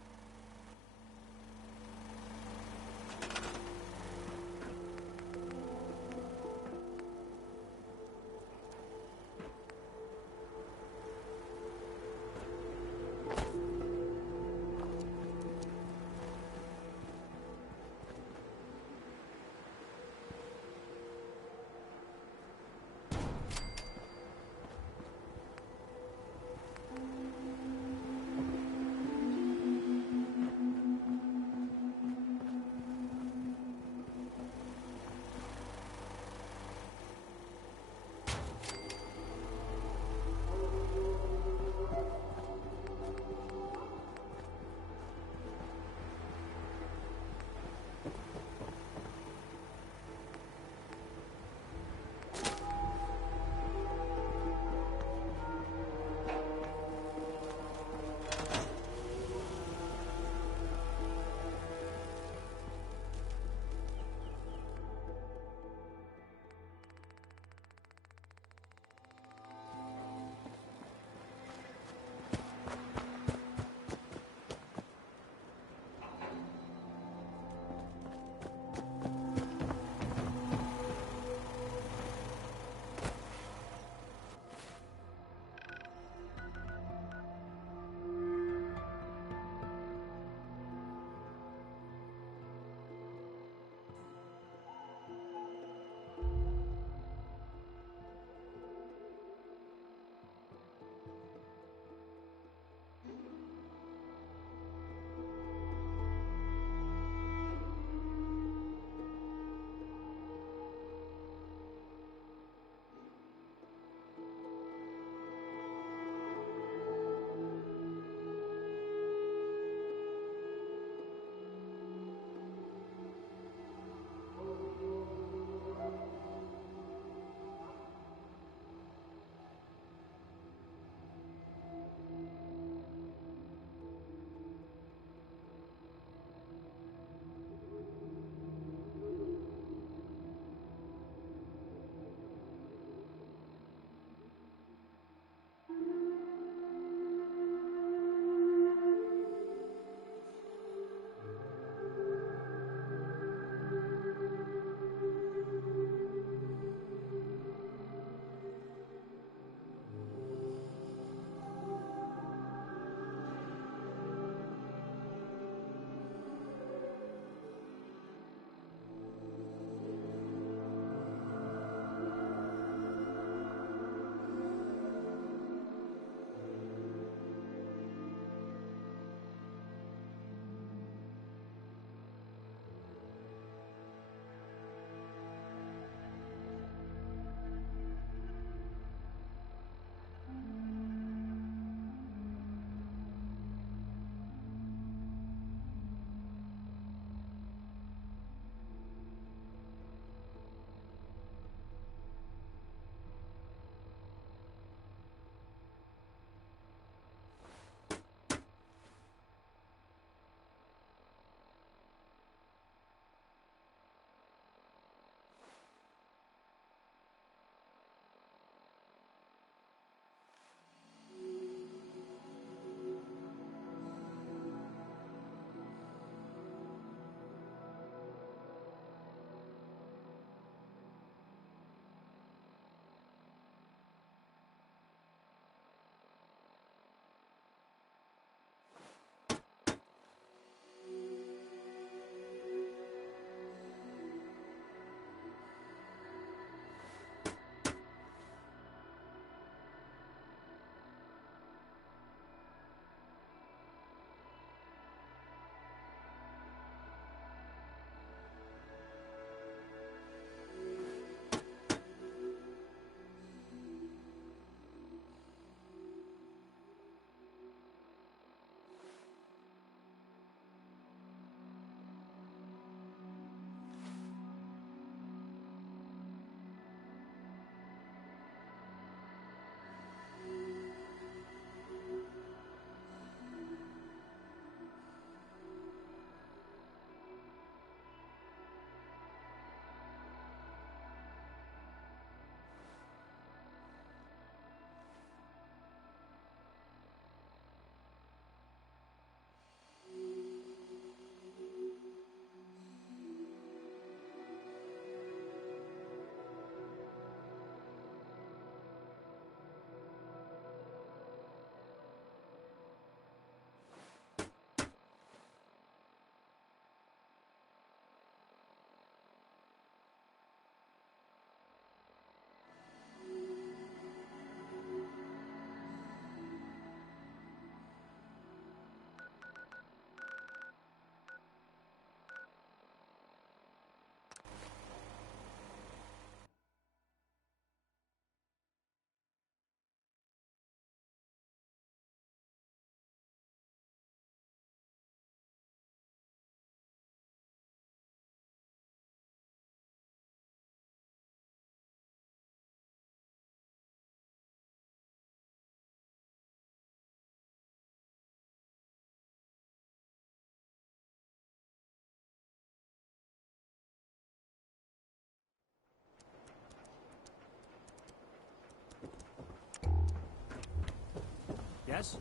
Yes?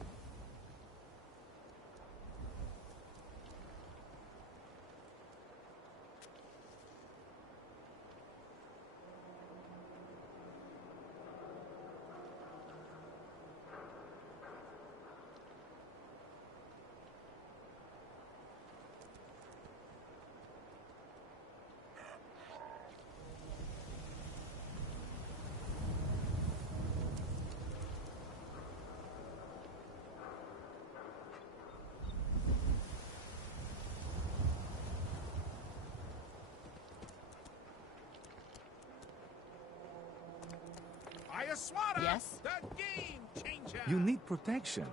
Yes? The game changer! You need protection.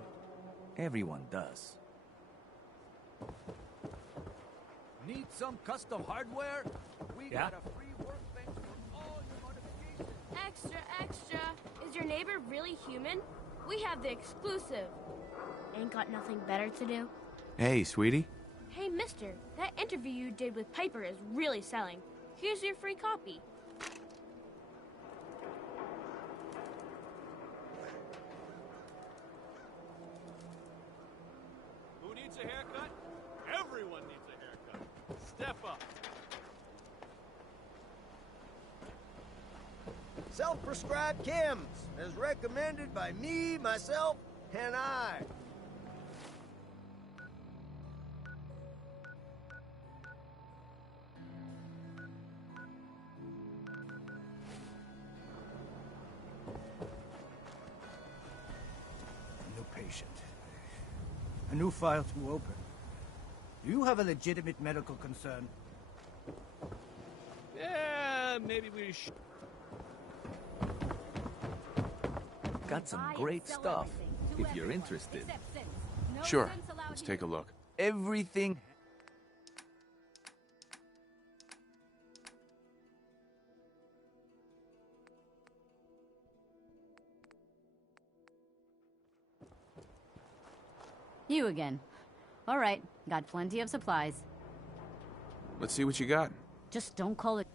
Everyone does. Need some custom hardware? We Yeah? got a free workbench for all your modifications. Extra, extra. Is your neighbor really human? We have the exclusive. Ain't got nothing better to do? Hey, sweetie. Hey, mister, that interview you did with Piper is really selling. Here's your free copy. Who needs a haircut? Everyone needs a haircut. Step up. Self-prescribed chems, as recommended by me, myself, and I. A new patient. A new file to open. Do you have a legitimate medical concern? Yeah, maybe we should. Got some great stuff, if you're interested. Sure. Let's take a look. Everything. You again. All right, got plenty of supplies. Let's see what you got. Just don't call it...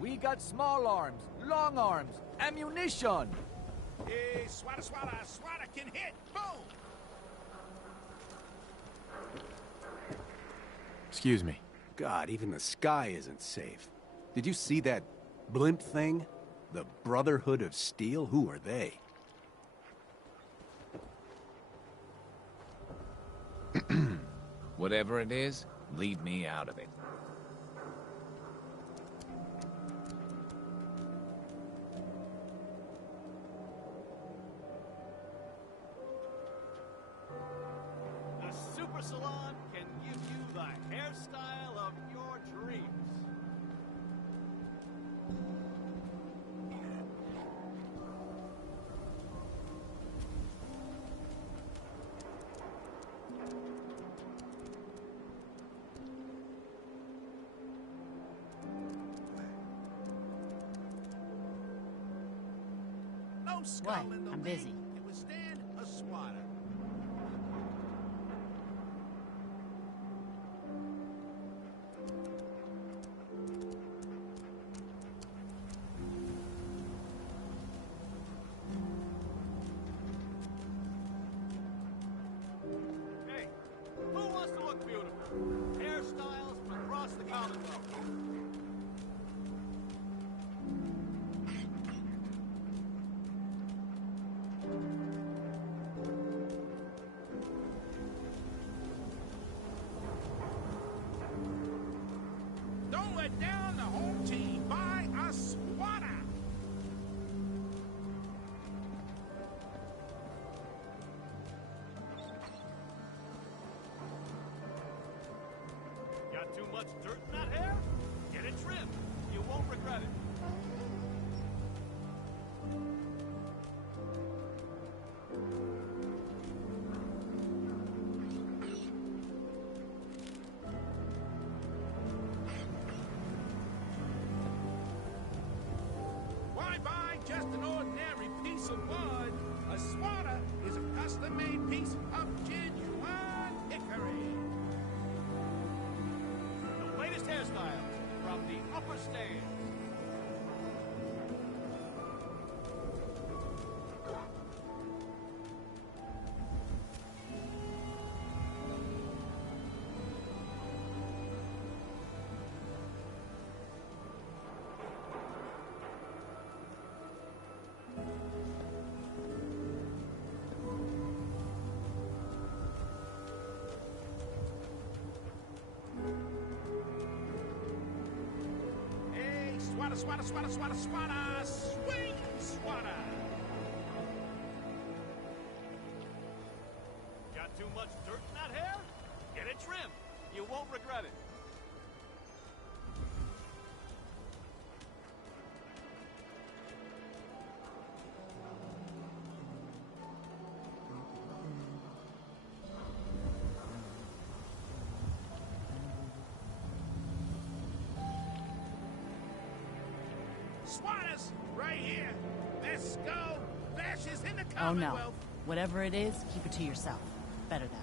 We got small arms, long arms, ammunition. Hey, swata, swata, swata can hit. Boom! Excuse me. God, even the sky isn't safe. Did you see that blimp thing? The Brotherhood of Steel? Who are they? Whatever it is, leave me out of it. The Super Salon can give you the hairstyle of your dreams. No skull What? in the I'm league busy. can withstand a swatter. Don't let down the home team. Buy a swatter. Got too much dirt in that hair? Get it trimmed. You won't regret it. Why buy just an ordinary piece of wood? A swatter is a custom-made piece of genuine hickory. The latest hairstyles from the upper stands. Hey, swatter, swatter, swatter, swatter, swatter, swing swatter. Got too much dirt in that hair? Get it trimmed. You won't regret it. Swatters, right here. There's skull bashes in the Oh no. Commonwealth. Whatever it is, keep it to yourself. Better that way.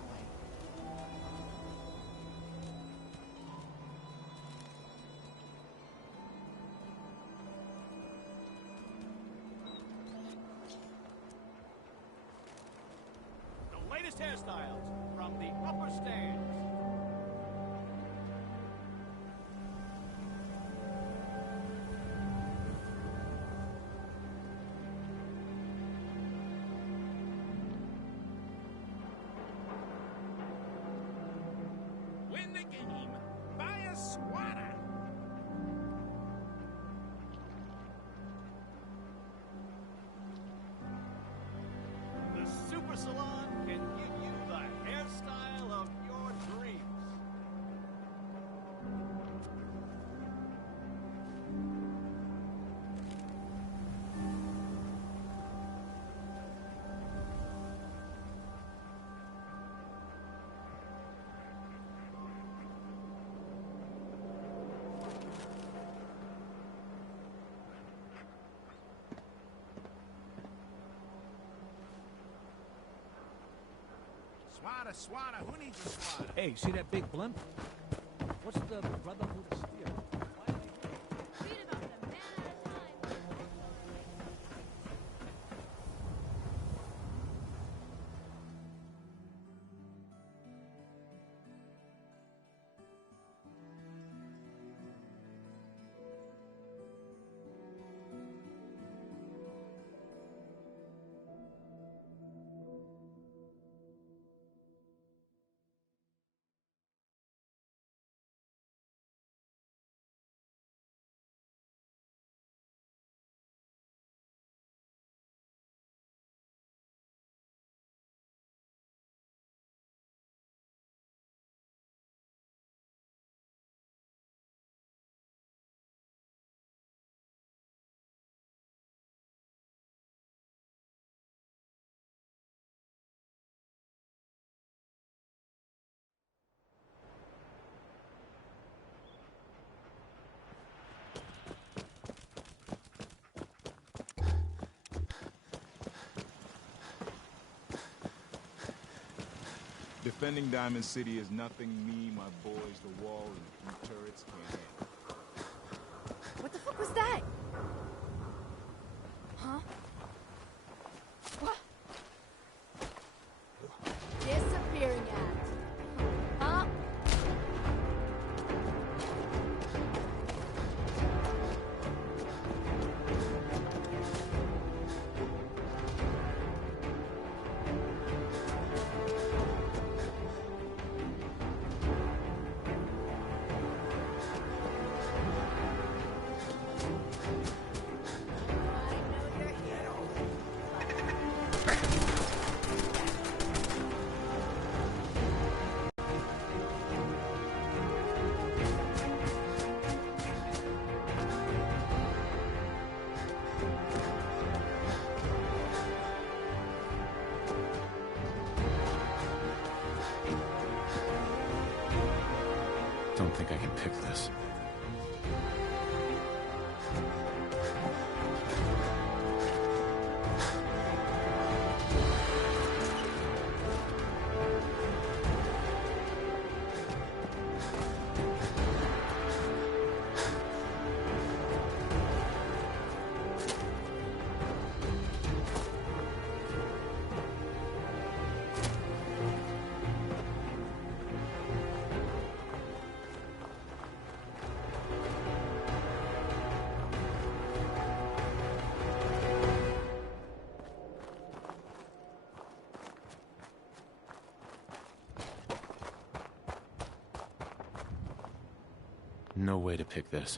The latest hairstyles from the upper stands. Win the game. Buy a swatter. The Super Salon can give you the hairstyle of your dreams. Swatter, swatter. Who needs a swatter? Hey, see that big blimp? What's the Brotherhood of Steel? Defending Diamond City is nothing me, my boys, the wall, and the turrets can't handle. What the fuck was that? Huh? What? Disappearing act. Huh? don't think I can pick this. No way to pick this.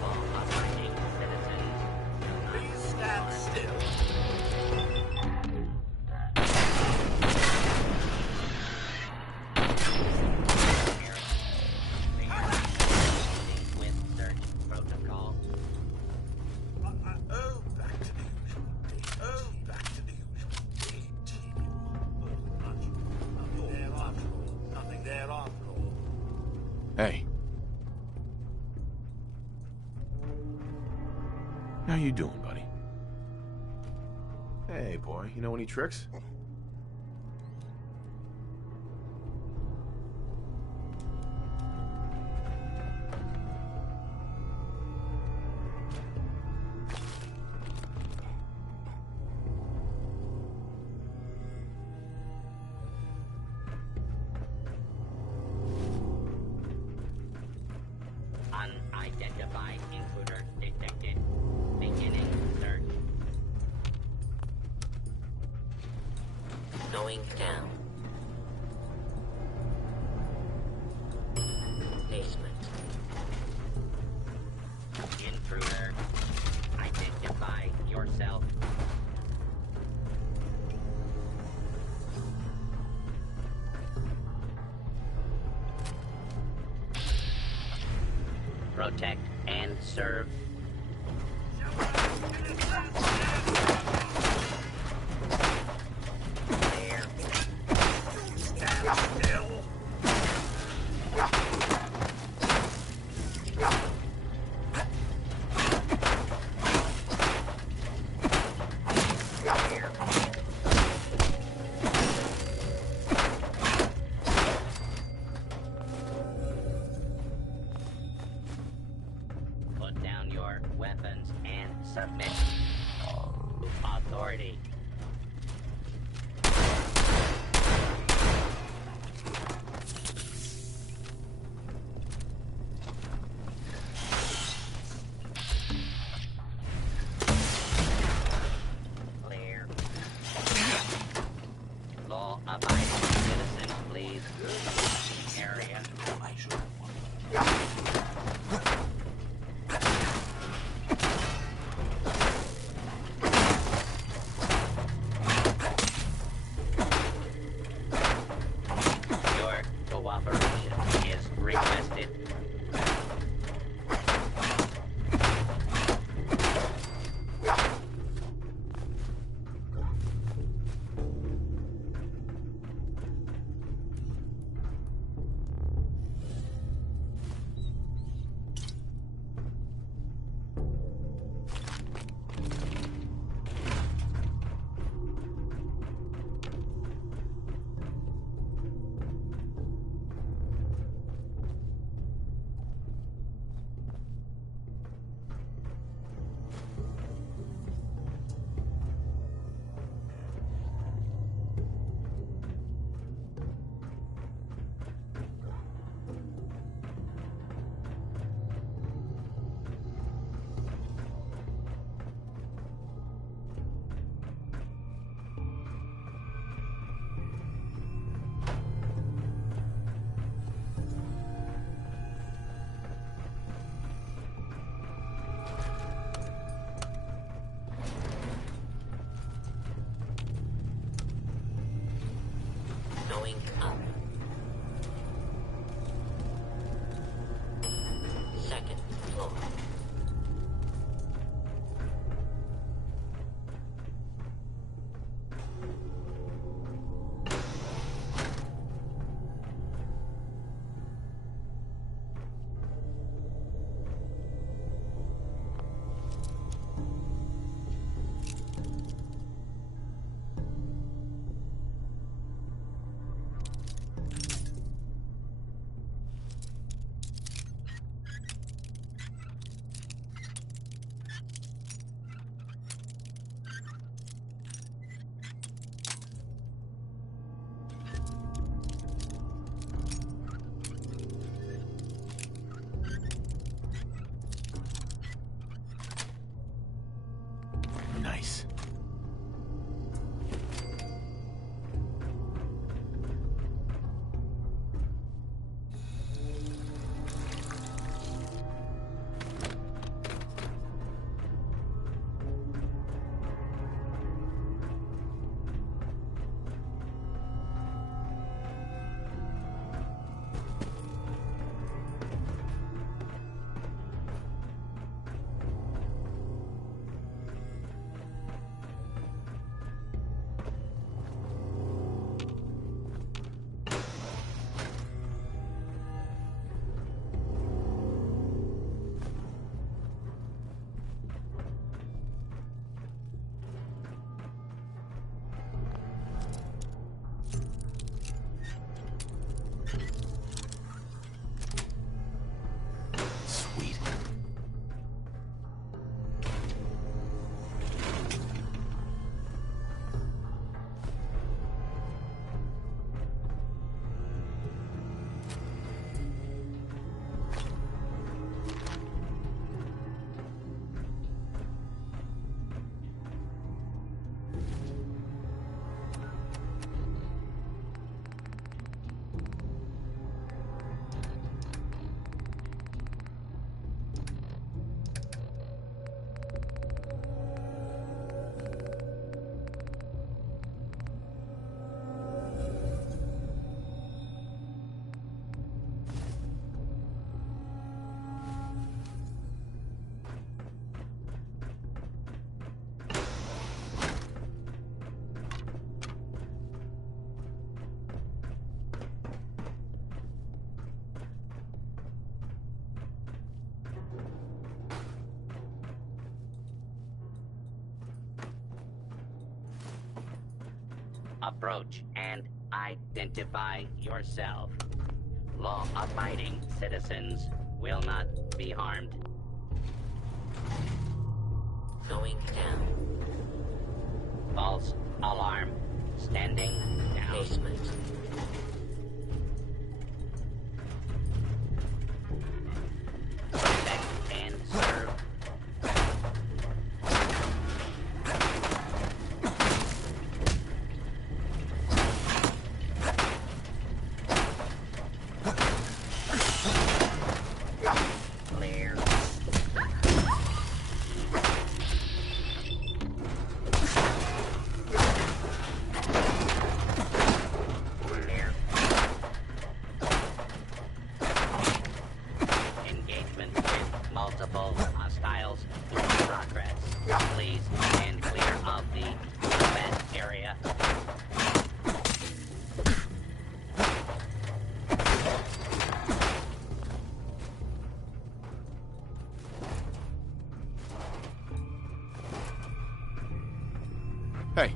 Law-abiding citizens, please stand still. With search protocol. Oh, back to the usual. Oh, back to the usual. Nothing there after all. Nothing there after all. Hey. How you doing, buddy? Hey, boy, you know any tricks? Unidentified intruder detected. Beginning search. Going down. Basement. Intruder. Identify yourself. Protect and serve. There. Stand still. Put down your weapons and submit to authority. Clear. Law-abiding citizen, please. Area. Your cooperation is requested. Going up. Second floor. Nice. approach and identify yourself. Law-abiding citizens will not be harmed. Going down. False alarm. Standing down. Basement. Protect and serve. Clear. Clear. Engagement with multiple hostiles in progress. Please stand clear of the combat area. Hey.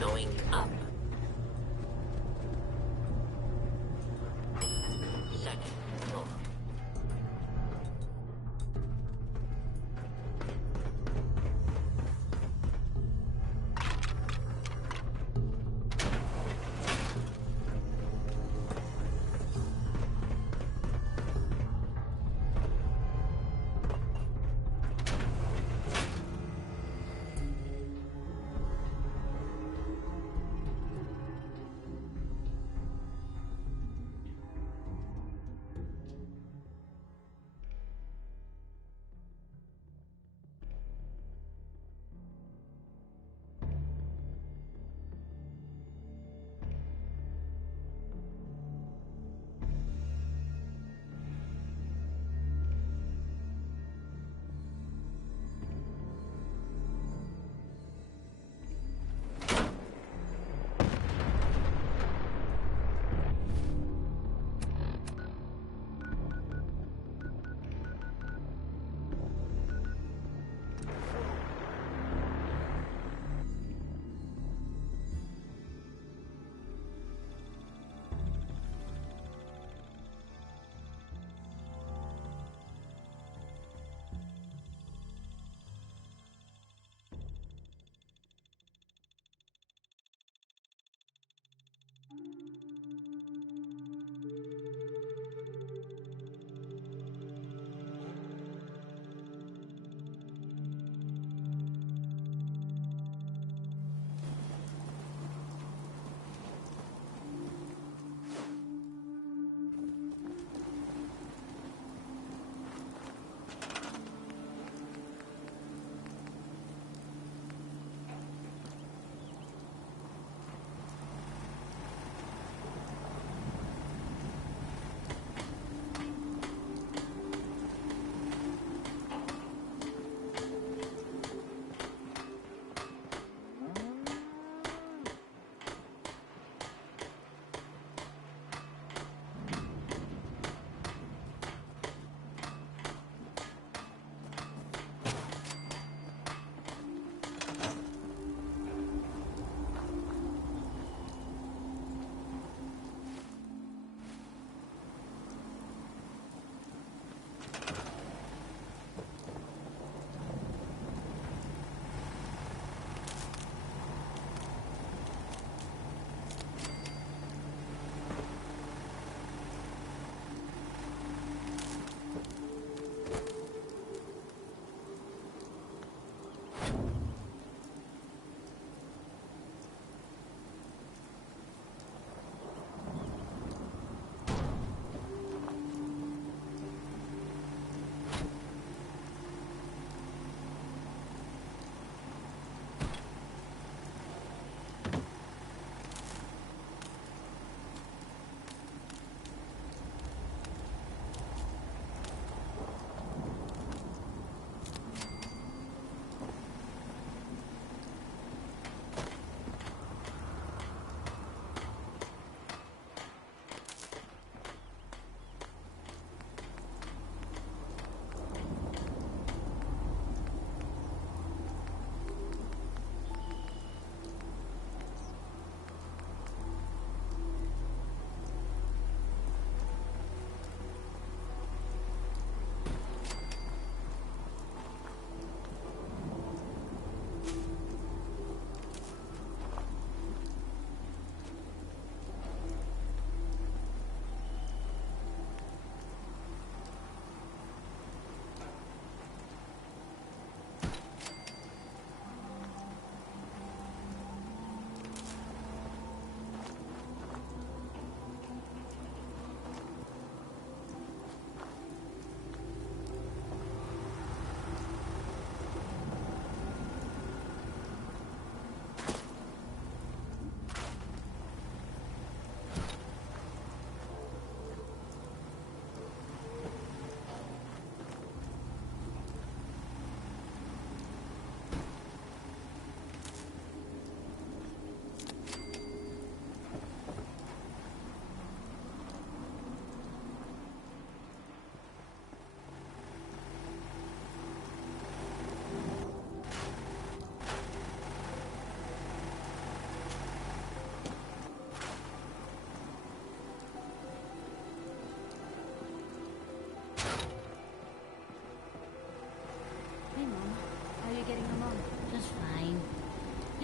Going up. Second floor.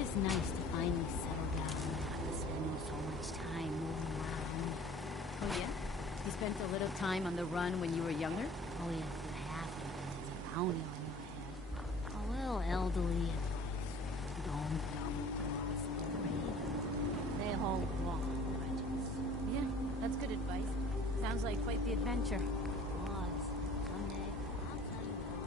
is nice to finally settle down after spending so much time moving around. Oh yeah? You spent a little time on the run when you were younger? Oh yes, you have to, because there's a bounty on your head. A little elderly advice. Don't double cross the grave. They hold wrong grudges. Yeah, that's good advice. Sounds like quite the adventure. Was. Someday, I'll tell you more.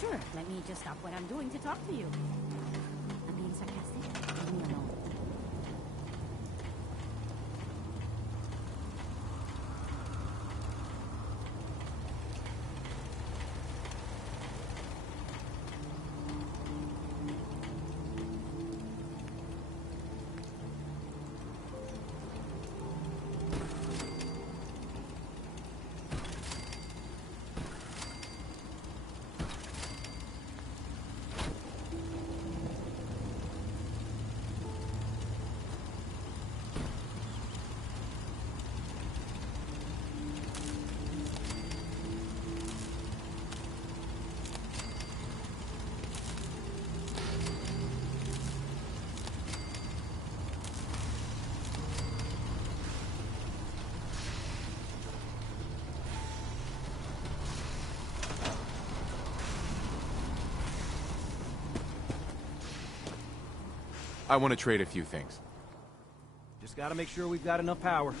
Sure, let me just stop what I'm doing to talk to you. I'm being sarcastic. Leave me alone. I want to trade a few things. Just gotta make sure we've got enough power.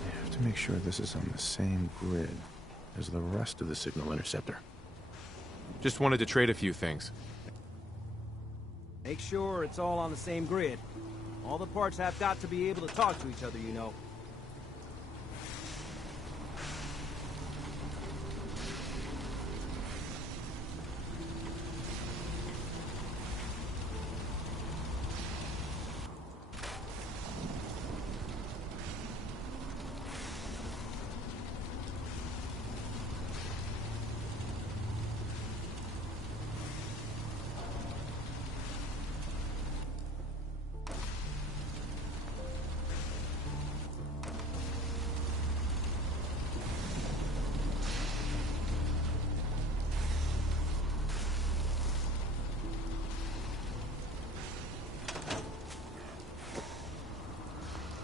I have to make sure this is on the same grid as the rest of the signal interceptor. Just wanted to trade a few things. Make sure it's all on the same grid. All the parts have got to be able to talk to each other, you know.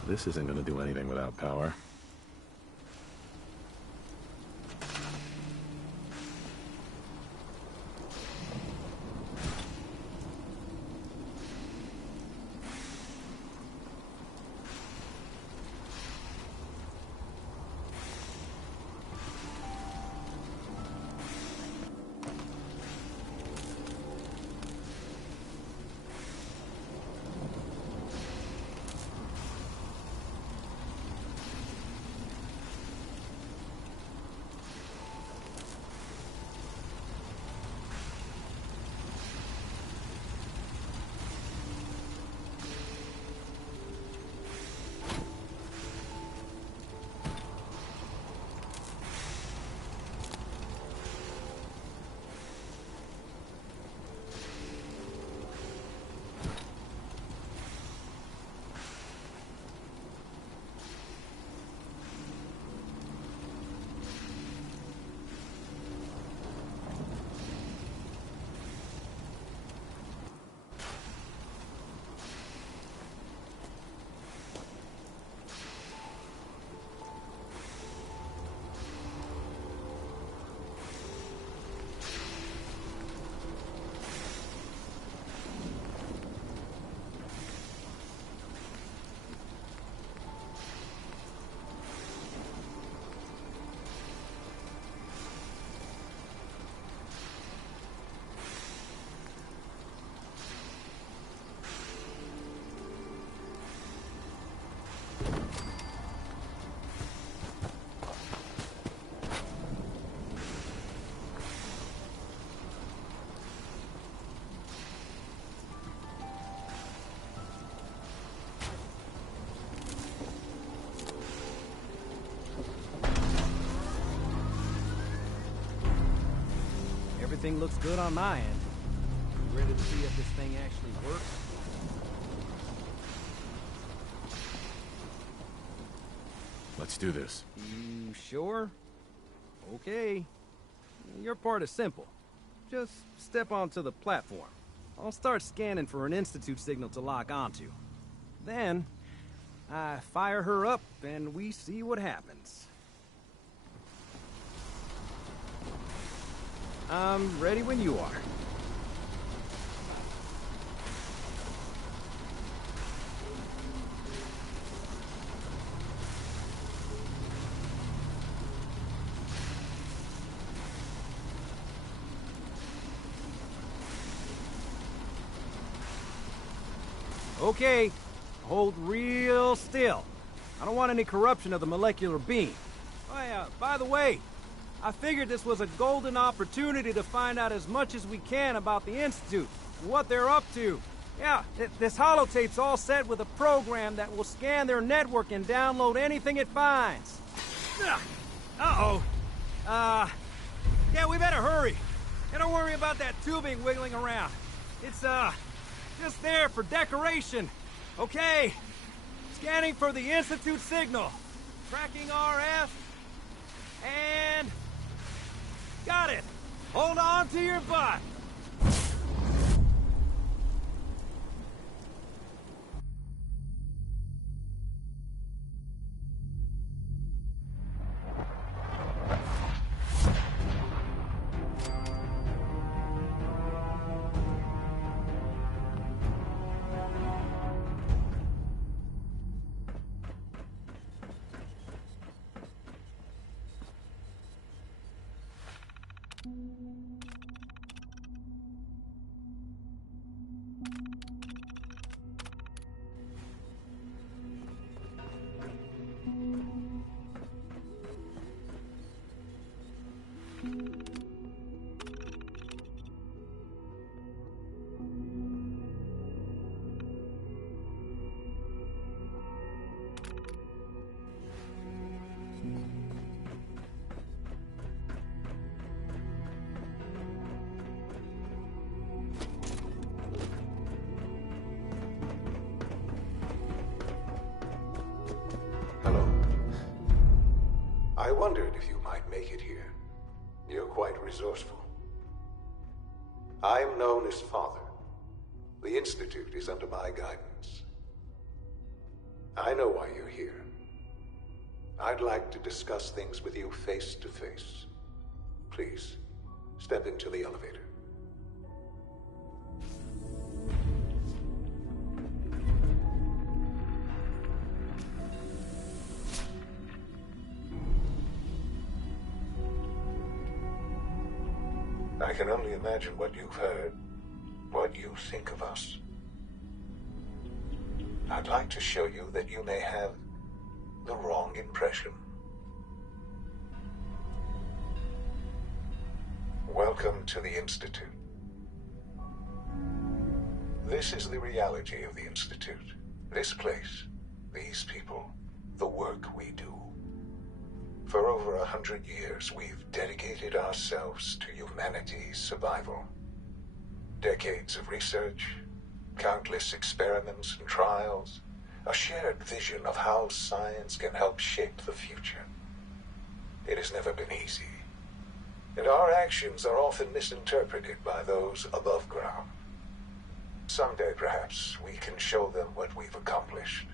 This isn't gonna do anything without power. Everything looks good on my end. You ready to see if this thing actually works? Let's do this. You sure? Okay. Your part is simple. Just step onto the platform. I'll start scanning for an Institute signal to lock onto. Then, I fire her up and we see what happens. I'm ready when you are. Okay, hold real still. I don't want any corruption of the molecular beam. Oh yeah, by the way, I figured this was a golden opportunity to find out as much as we can about the Institute and what they're up to. Yeah, this holotape's all set with a program that will scan their network and download anything it finds. Uh-oh. Yeah, we better hurry. And don't worry about that tubing wiggling around. It's, just there for decoration. Okay. Scanning for the Institute signal. Tracking RF. And... got it! Hold on to your butt! I wondered if you might make it here. You're quite resourceful. I'm known as Father. The Institute is under my guidance. I know why you're here. I'd like to discuss things with you face to face. Please, step into the elevator. I can only imagine what you've heard, what you think of us. I'd like to show you that you may have the wrong impression. Welcome to the Institute. This is the reality of the Institute. This place, these people, the work we do. For over 100 years, we've dedicated ourselves to humanity's survival. Decades of research, countless experiments and trials, a shared vision of how science can help shape the future. It has never been easy, and our actions are often misinterpreted by those above ground. Someday, perhaps, we can show them what we've accomplished.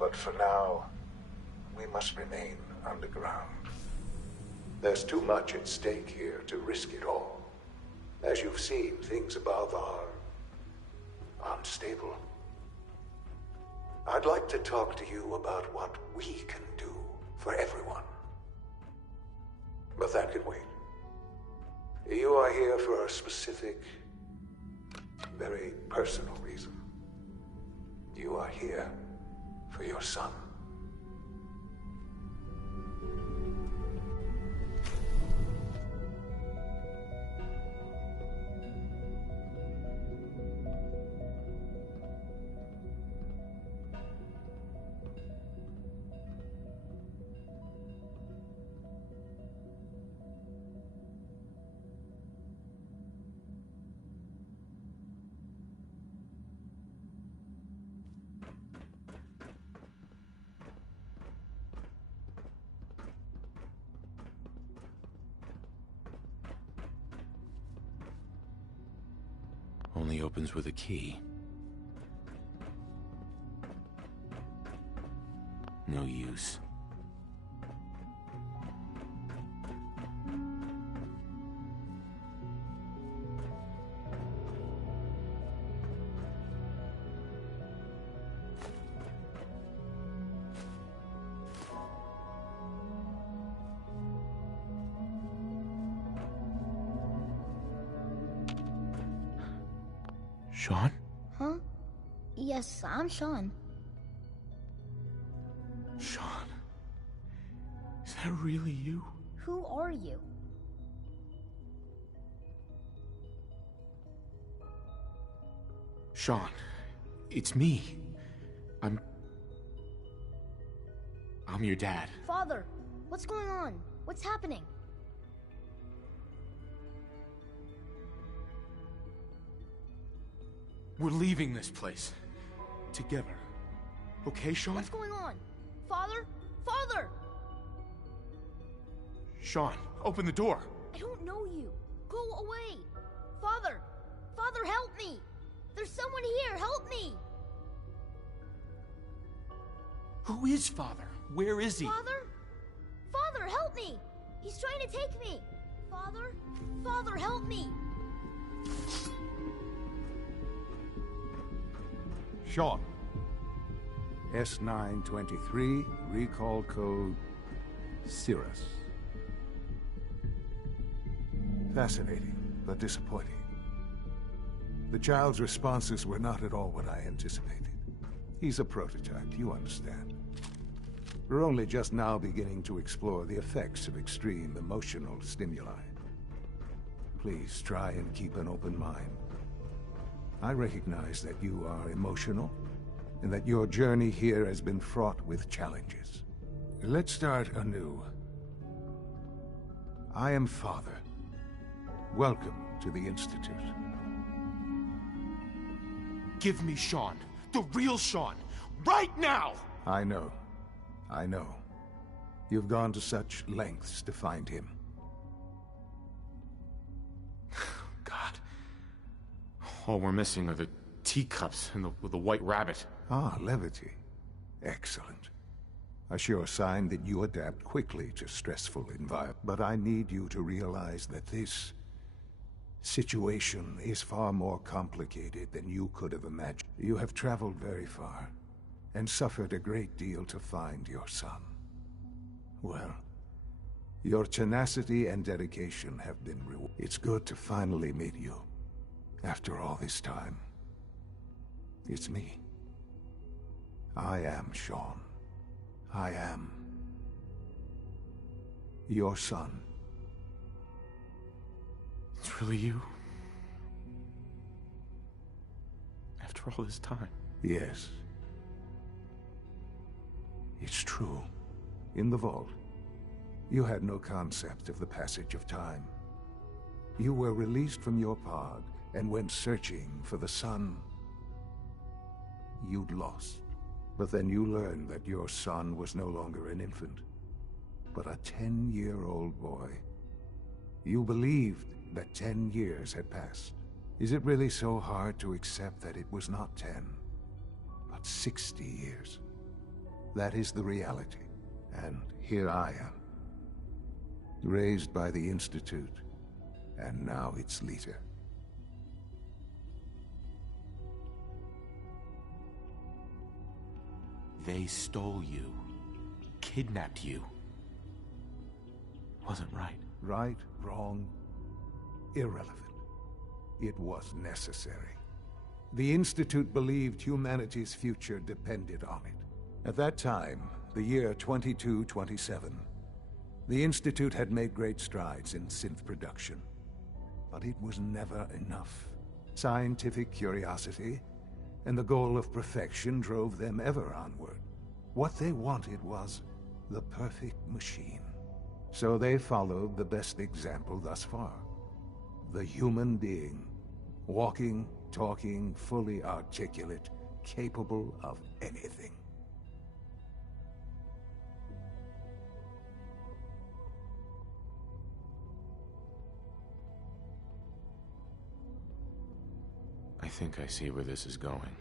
But for now, we must remain underground. There's too much at stake here to risk it all. As you've seen, things above are unstable. I'd like to talk to you about what we can do for everyone. But that can wait. You are here for a specific, very personal reason. You are here for your son. Only opens with a key. No use. Sean? Huh? Yes, I'm Sean. Sean? Is that really you? Who are you? Sean, it's me. I'm your dad. Father, what's going on? What's happening? We're leaving this place. Together. Okay, Sean? What's going on? Father? Father! Sean, open the door. I don't know you. Go away. Father! Father, help me! There's someone here. Help me! Who is Father? Where is he? Father? Father, help me! He's trying to take me! Father? Father, help me! Sean. S923, recall code Cirrus. Fascinating, but disappointing. The child's responses were not at all what I anticipated. He's a prototype, you understand. We're only just now beginning to explore the effects of extreme emotional stimuli. Please try and keep an open mind. I recognize that you are emotional, and that your journey here has been fraught with challenges. Let's start anew. I am Father. Welcome to the Institute. Give me Sean. The real Sean. Right now! I know. I know. You've gone to such lengths to find him. God. All we're missing are the teacups and the white rabbit. Ah, levity. Excellent. A sure sign that you adapt quickly to stressful environments. But I need you to realize that this situation is far more complicated than you could have imagined. You have traveled very far and suffered a great deal to find your son. Well, your tenacity and dedication have been rewarded. It's good to finally meet you after all this time. It's me. I am Sean. I am your son. It's really you? After all this time? Yes. It's true. In the vault, you had no concept of the passage of time. You were released from your pod and went searching for the son you'd lost. But then you learned that your son was no longer an infant, but a 10-year-old boy. You believed that 10 years had passed. Is it really so hard to accept that it was not 10, but 60 years? That is the reality. And here I am, raised by the Institute, and now its leader. They stole you, kidnapped you. Wasn't right. Right, wrong, irrelevant. It was necessary. The Institute believed humanity's future depended on it. At that time, the year 2227, the Institute had made great strides in synth production. But it was never enough. Scientific curiosity and the goal of perfection drove them ever onward. What they wanted was the perfect machine. So they followed the best example thus far. The human being. Walking, talking, fully articulate, capable of anything. I think I see where this is going.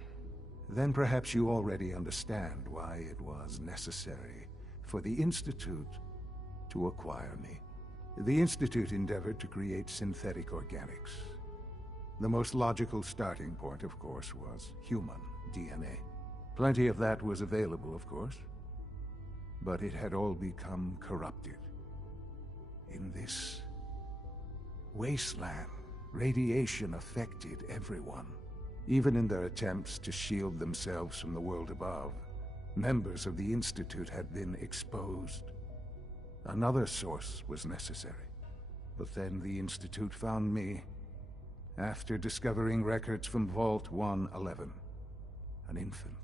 Then perhaps you already understand why it was necessary for the Institute to acquire me. The Institute endeavored to create synthetic organics. The most logical starting point, of course, was human DNA. Plenty of that was available, of course, but it had all become corrupted. In this wasteland, radiation affected everyone. Even in their attempts to shield themselves from the world above, members of the Institute had been exposed. Another source was necessary. But then the Institute found me after discovering records from Vault 111. An infant,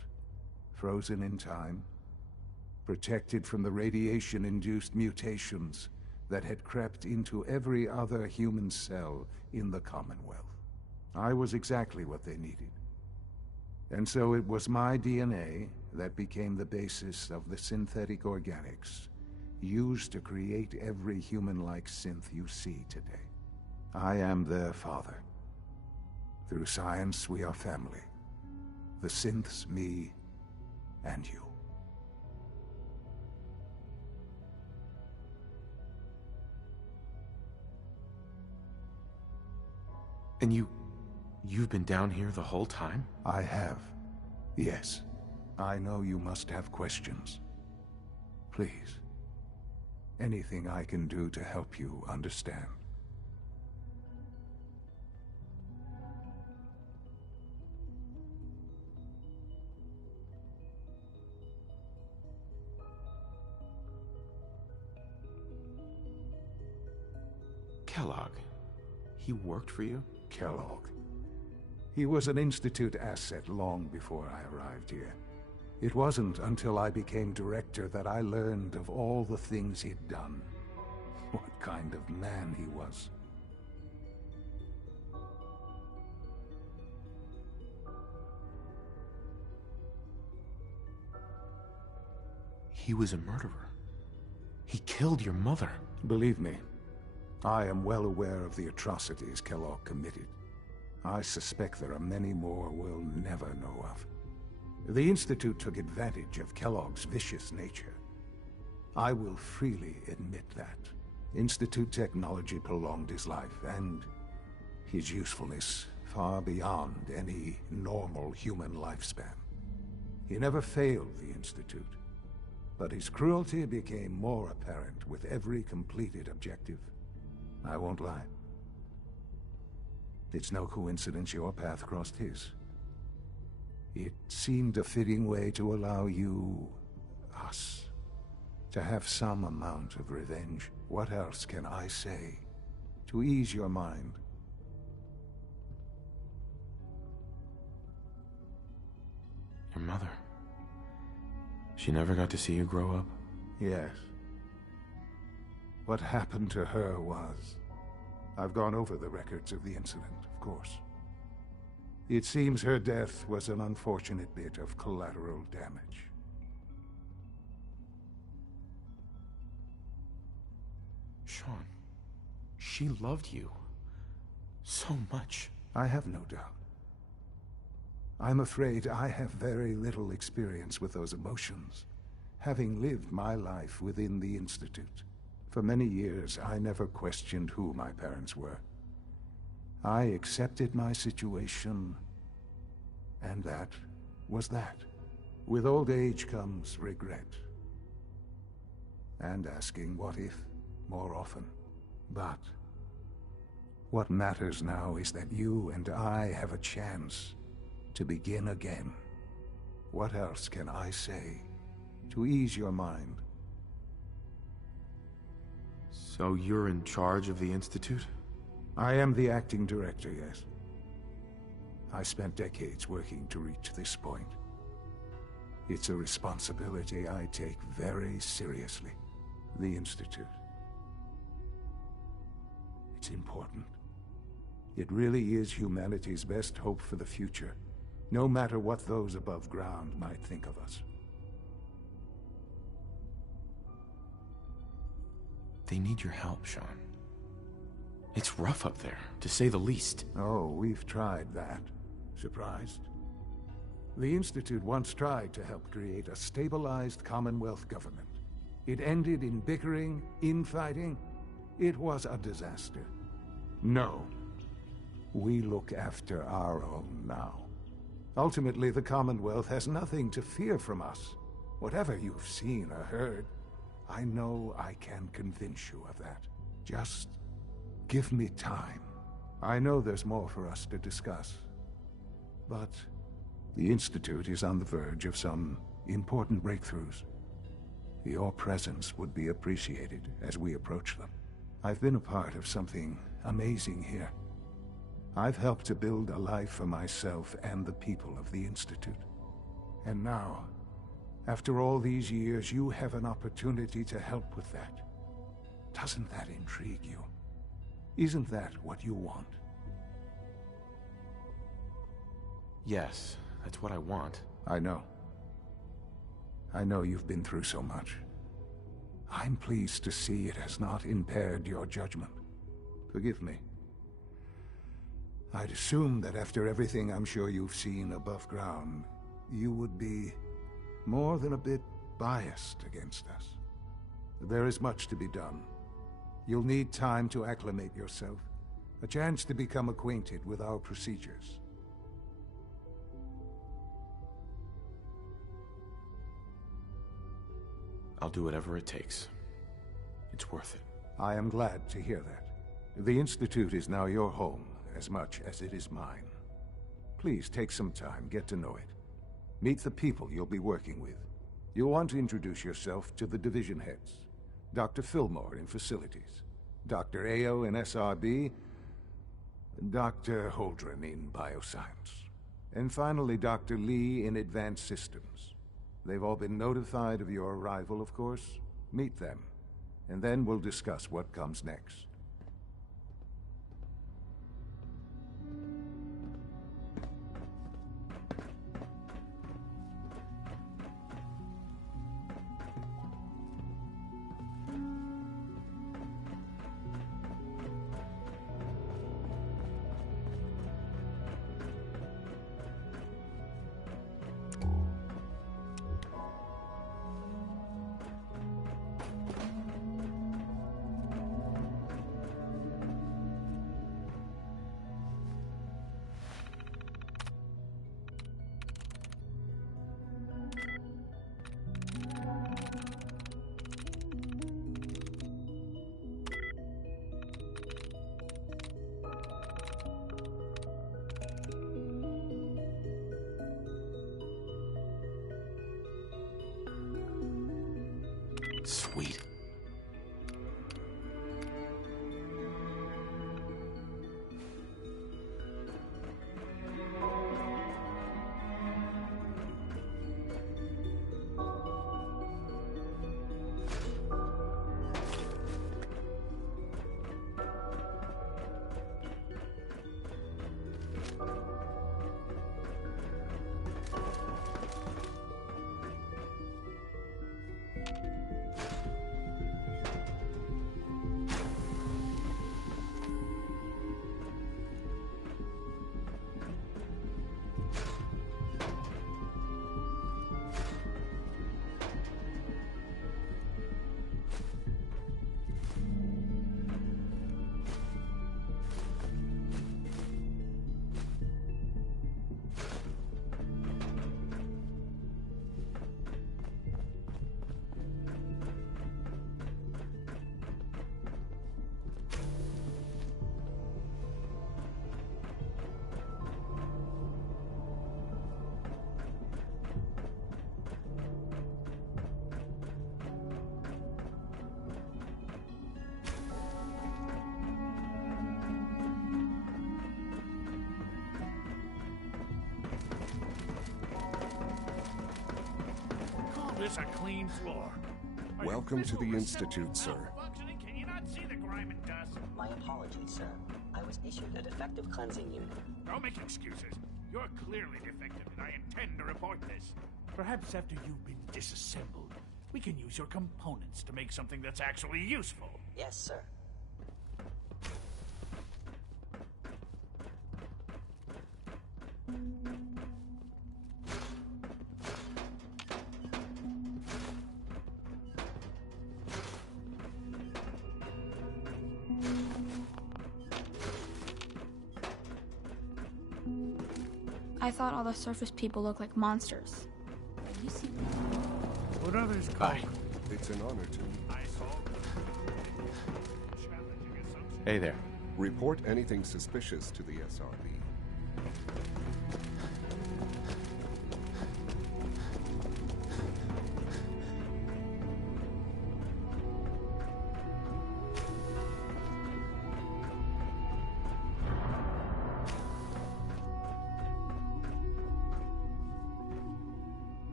frozen in time, protected from the radiation-induced mutations that had crept into every other human cell in the Commonwealth. I was exactly what they needed. And so it was my DNA that became the basis of the synthetic organics used to create every human-like synth you see today. I am their father. Through science, we are family. The synths, me, and you. And you've been down here the whole time? I have. Yes. I know you must have questions. Please. Anything I can do to help you understand. Kellogg. He worked for you? Kellogg. He was an Institute asset long before I arrived here. It wasn't until I became director that I learned of all the things he'd done. What kind of man he was. He was a murderer. He killed your mother. Believe me, I am well aware of the atrocities Kellogg committed. I suspect there are many more we'll never know of. The Institute took advantage of Kellogg's vicious nature. I will freely admit that. Institute technology prolonged his life, and his usefulness far beyond any normal human lifespan. He never failed the Institute, but his cruelty became more apparent with every completed objective. I won't lie. It's no coincidence your path crossed his. It seemed a fitting way to allow you, us, to have some amount of revenge. What else can I say to ease your mind? Your mother. She never got to see you grow up? Yes. What happened to her was... I've gone over the records of the incident, of course. It seems her death was an unfortunate bit of collateral damage. Sean, she loved you so much. I have no doubt. I'm afraid I have very little experience with those emotions, having lived my life within the Institute. For many years, I never questioned who my parents were. I accepted my situation, and that was that. With old age comes regret, and asking what if more often. But what matters now is that you and I have a chance to begin again. What else can I say to ease your mind? So you're in charge of the Institute? I am the acting director, yes. I spent decades working to reach this point. It's a responsibility I take very seriously. The Institute. It's important. It really is humanity's best hope for the future, no matter what those above ground might think of us. They need your help, Sean. It's rough up there, to say the least. Oh, we've tried that. Surprised? The Institute once tried to help create a stabilized Commonwealth government. It ended in bickering, infighting. It was a disaster. No. We look after our own now. Ultimately, the Commonwealth has nothing to fear from us. Whatever you've seen or heard, I know I can convince you of that. Just give me time. I know there's more for us to discuss. But the Institute is on the verge of some important breakthroughs. Your presence would be appreciated as we approach them. I've been a part of something amazing here. I've helped to build a life for myself and the people of the Institute. And now, after all these years, you have an opportunity to help with that. Doesn't that intrigue you? Isn't that what you want? Yes, that's what I want. I know. I know you've been through so much. I'm pleased to see it has not impaired your judgment. Forgive me. I'd assume that after everything I'm sure you've seen above ground, you would be more than a bit biased against us. There is much to be done. You'll need time to acclimate yourself, a chance to become acquainted with our procedures. I'll do whatever it takes. It's worth it. I am glad to hear that. The Institute is now your home as much as it is mine. Please take some time, get to know it. Meet the people you'll be working with. You'll want to introduce yourself to the division heads. Dr. Fillmore in Facilities, Dr. Ayo in SRB, Dr. Holdren in Bioscience, and finally Dr. Lee in Advanced Systems. They've all been notified of your arrival, of course. Meet them, and then we'll discuss what comes next. Sweet. This a clean floor. Welcome to the Institute, sir. Can you not see the grime and dust? My apologies, sir. I was issued a defective cleansing unit. Don't make excuses. You're clearly defective, and I intend to report this. Perhaps after you've been disassembled, we can use your components to make something that's actually useful. Yes, sir. I thought all the surface people look like monsters. You see What others call Bye. It's an honor to meet. Hey there. Report anything suspicious to the SRB.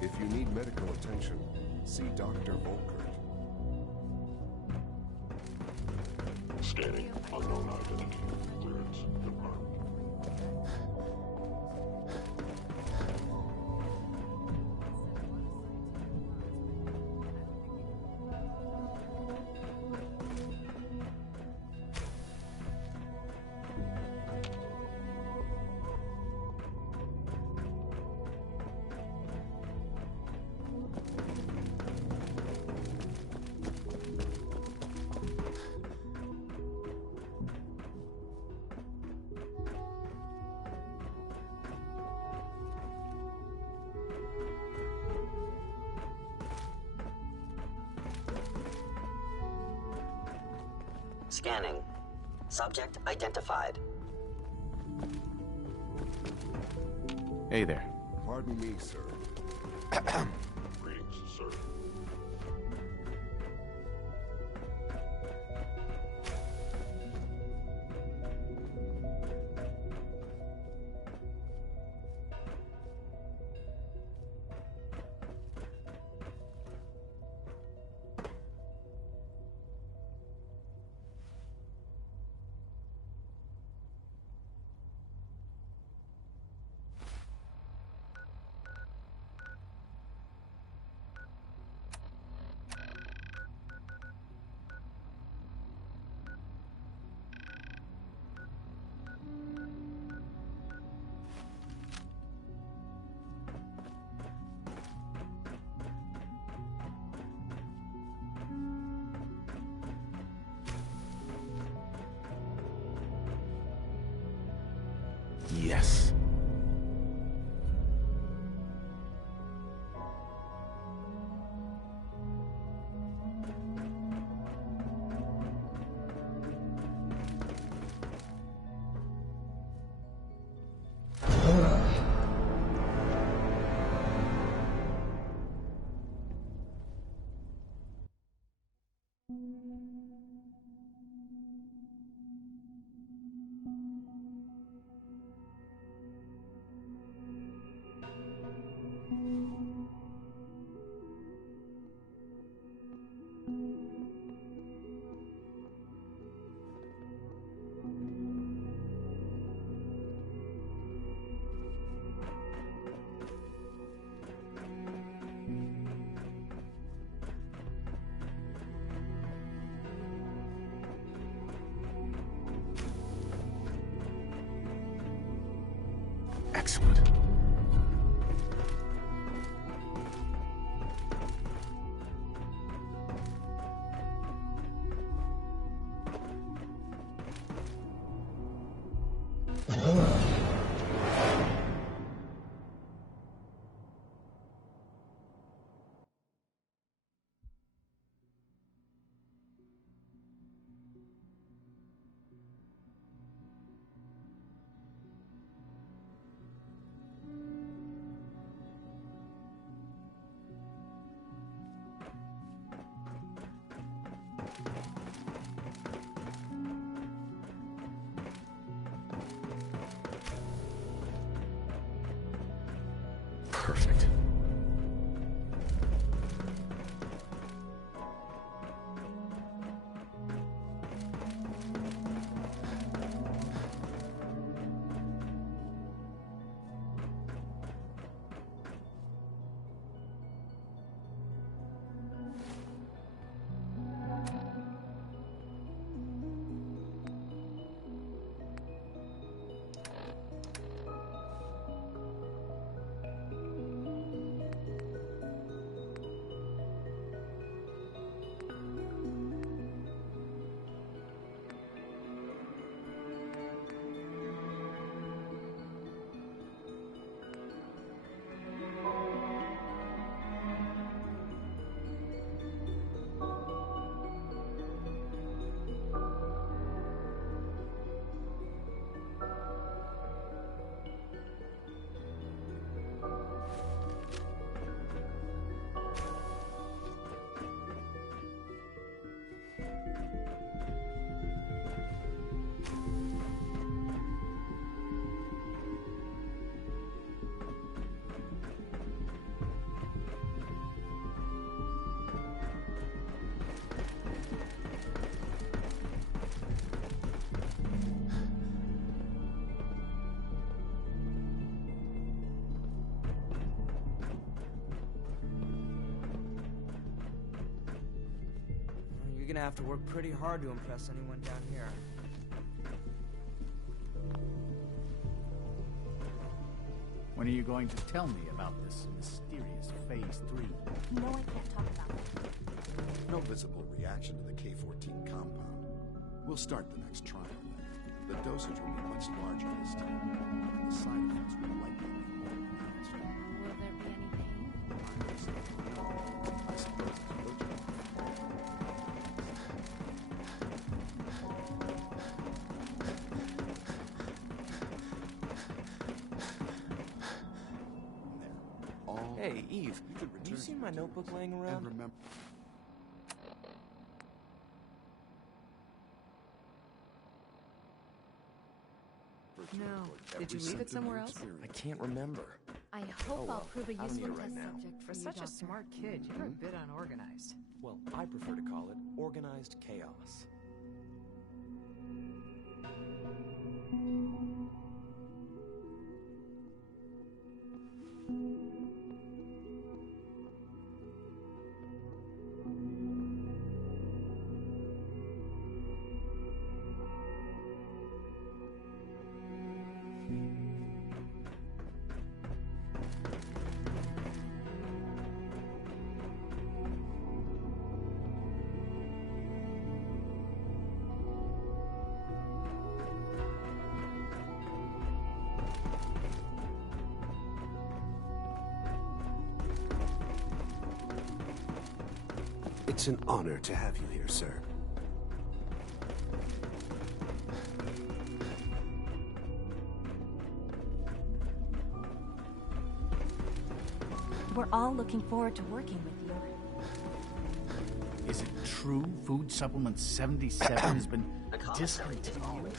If you need medical attention, see Dr. Volkert. Scanning unknown identity. Clearance confirmed. Scanning. Subject identified. Hey there. Pardon me, sir. Greetings, sir. Yes. Excellent. Perfect. You're gonna have to work pretty hard to impress anyone down here. When are you going to tell me about this mysterious Phase 3? No, I can't talk about it. No visible reaction to the K-14 compound. We'll start the next trial then. The dosage will be much larger this time, and the side effects will likely be more pronounced. Will there be any pain? I suppose it's allergic. Hey, Eve, do you see my notebook laying around? And remember... No. Did you leave it somewhere else? I can't remember. I hope I'll prove a I don't useful need it right test now. subject for For you, such a Doctor. smart kid, you're a bit unorganized. Well, I prefer to call it organized chaos. It's an honor to have you here, sir. We're all looking forward to working with you. Is it true Food Supplement 77 has been discontinued?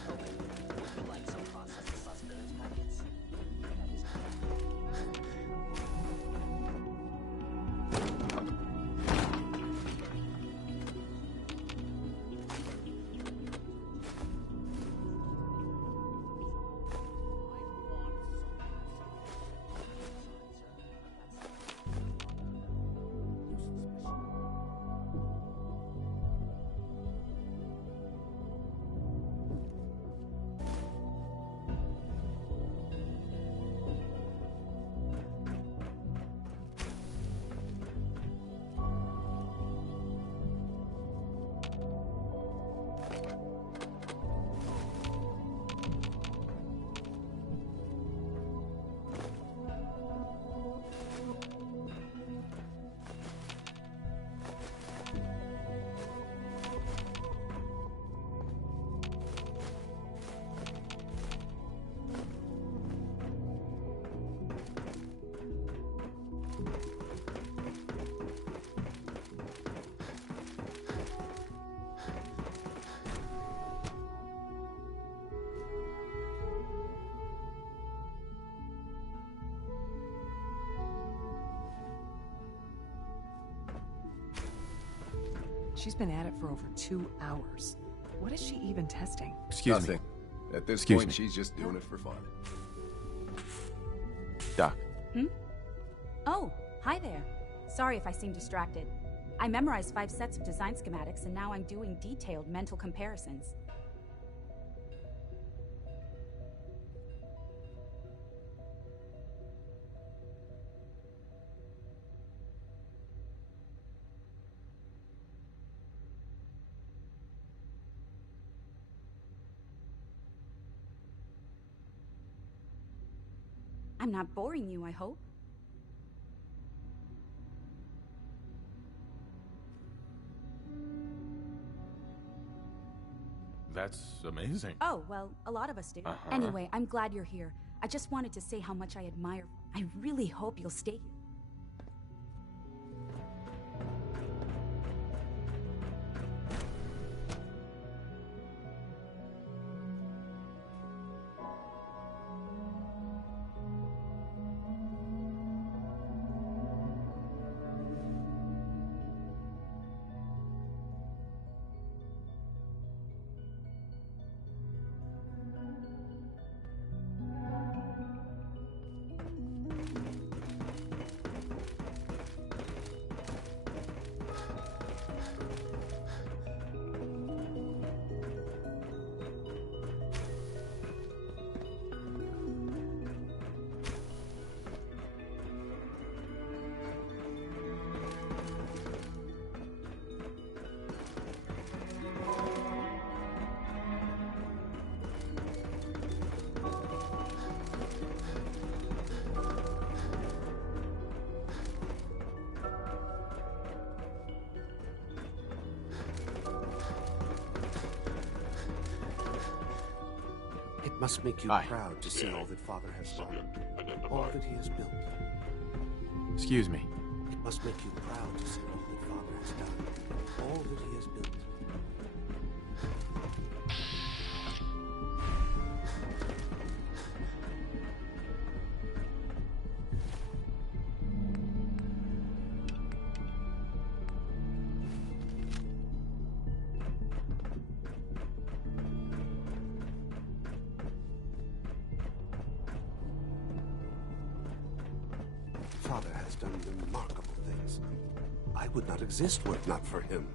She's been at it for over 2 hours. What is she even testing? Excuse Nothing. me. At this Excuse point, me. she's just doing it for fun. Doc. Oh, hi there. Sorry if I seem distracted. I memorized 5 sets of design schematics, and now I'm doing detailed mental comparisons. I'm not boring you, I hope. That's amazing. Oh, well, a lot of us do. Anyway, I'm glad you're here. I just wanted to say how much I admire. I really hope you'll stay here. It must make you proud to see all that Father has done, all that he has built. Excuse me. It must make you proud to see all that Father has done, all that he has built. Father has done remarkable things. I would not exist were it not for him.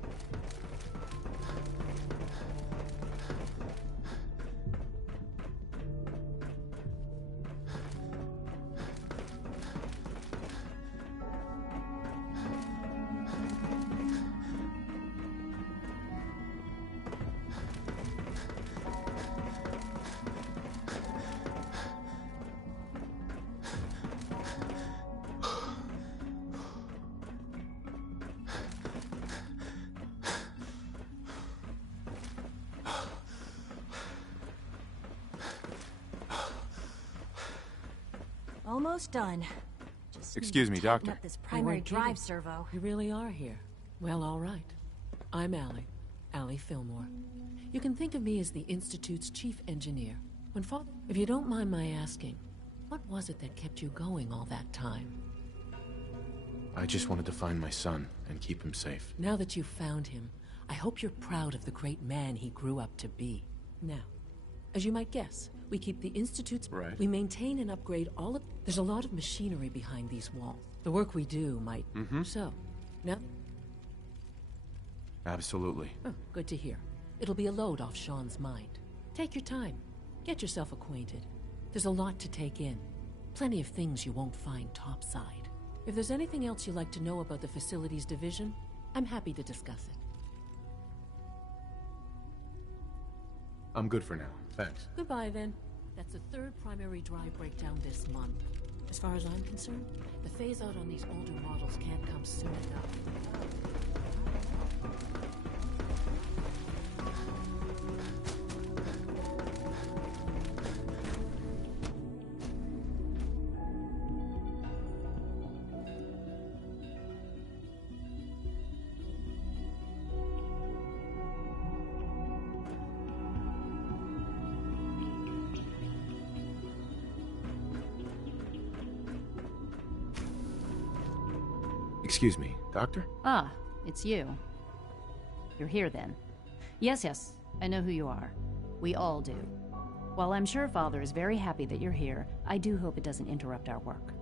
Almost done. Just Excuse me, Doctor. up this primary drive servo. You really are here. Well, all right. I'm Allie Fillmore. You can think of me as the Institute's chief engineer. If you don't mind my asking, what was it that kept you going all that time? I just wanted to find my son and keep him safe. Now that you've found him, I hope you're proud of the great man he grew up to be. Now, as you might guess, we keep the Institute's... Right. We maintain and upgrade all of... There's a lot of machinery behind these walls. The work we do might... So, now... Absolutely. Oh, good to hear. It'll be a load off Sean's mind. Take your time. Get yourself acquainted. There's a lot to take in. Plenty of things you won't find topside. If there's anything else you'd like to know about the facilities division, I'm happy to discuss it. I'm good for now. Thanks. Goodbye, then. That's the third primary drive breakdown this month. As far as I'm concerned, the phase-out on these older models can't come soon enough. Excuse me, Doctor? Ah, it's you. You're here then. Yes, I know who you are. We all do. While I'm sure Father is very happy that you're here, I do hope it doesn't interrupt our work.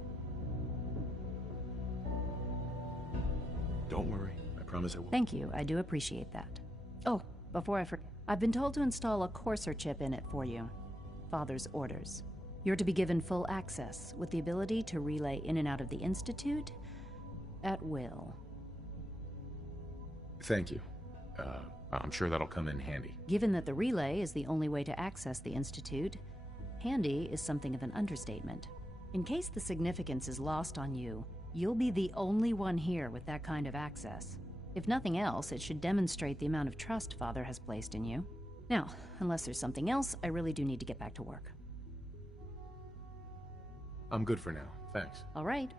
Don't worry. I promise I won't. Thank you, I do appreciate that. Oh, before I forget, I've been told to install a Courser chip in it for you. Father's orders. You're to be given full access, with the ability to relay in and out of the Institute at will. Thank you. I'm sure that'll come in handy. Given that the relay is the only way to access the Institute, handy is something of an understatement. In case the significance is lost on you, you'll be the only one here with that kind of access. If nothing else, it should demonstrate the amount of trust Father has placed in you. Now, unless there's something else, I really do need to get back to work. I'm good for now. Thanks. All right.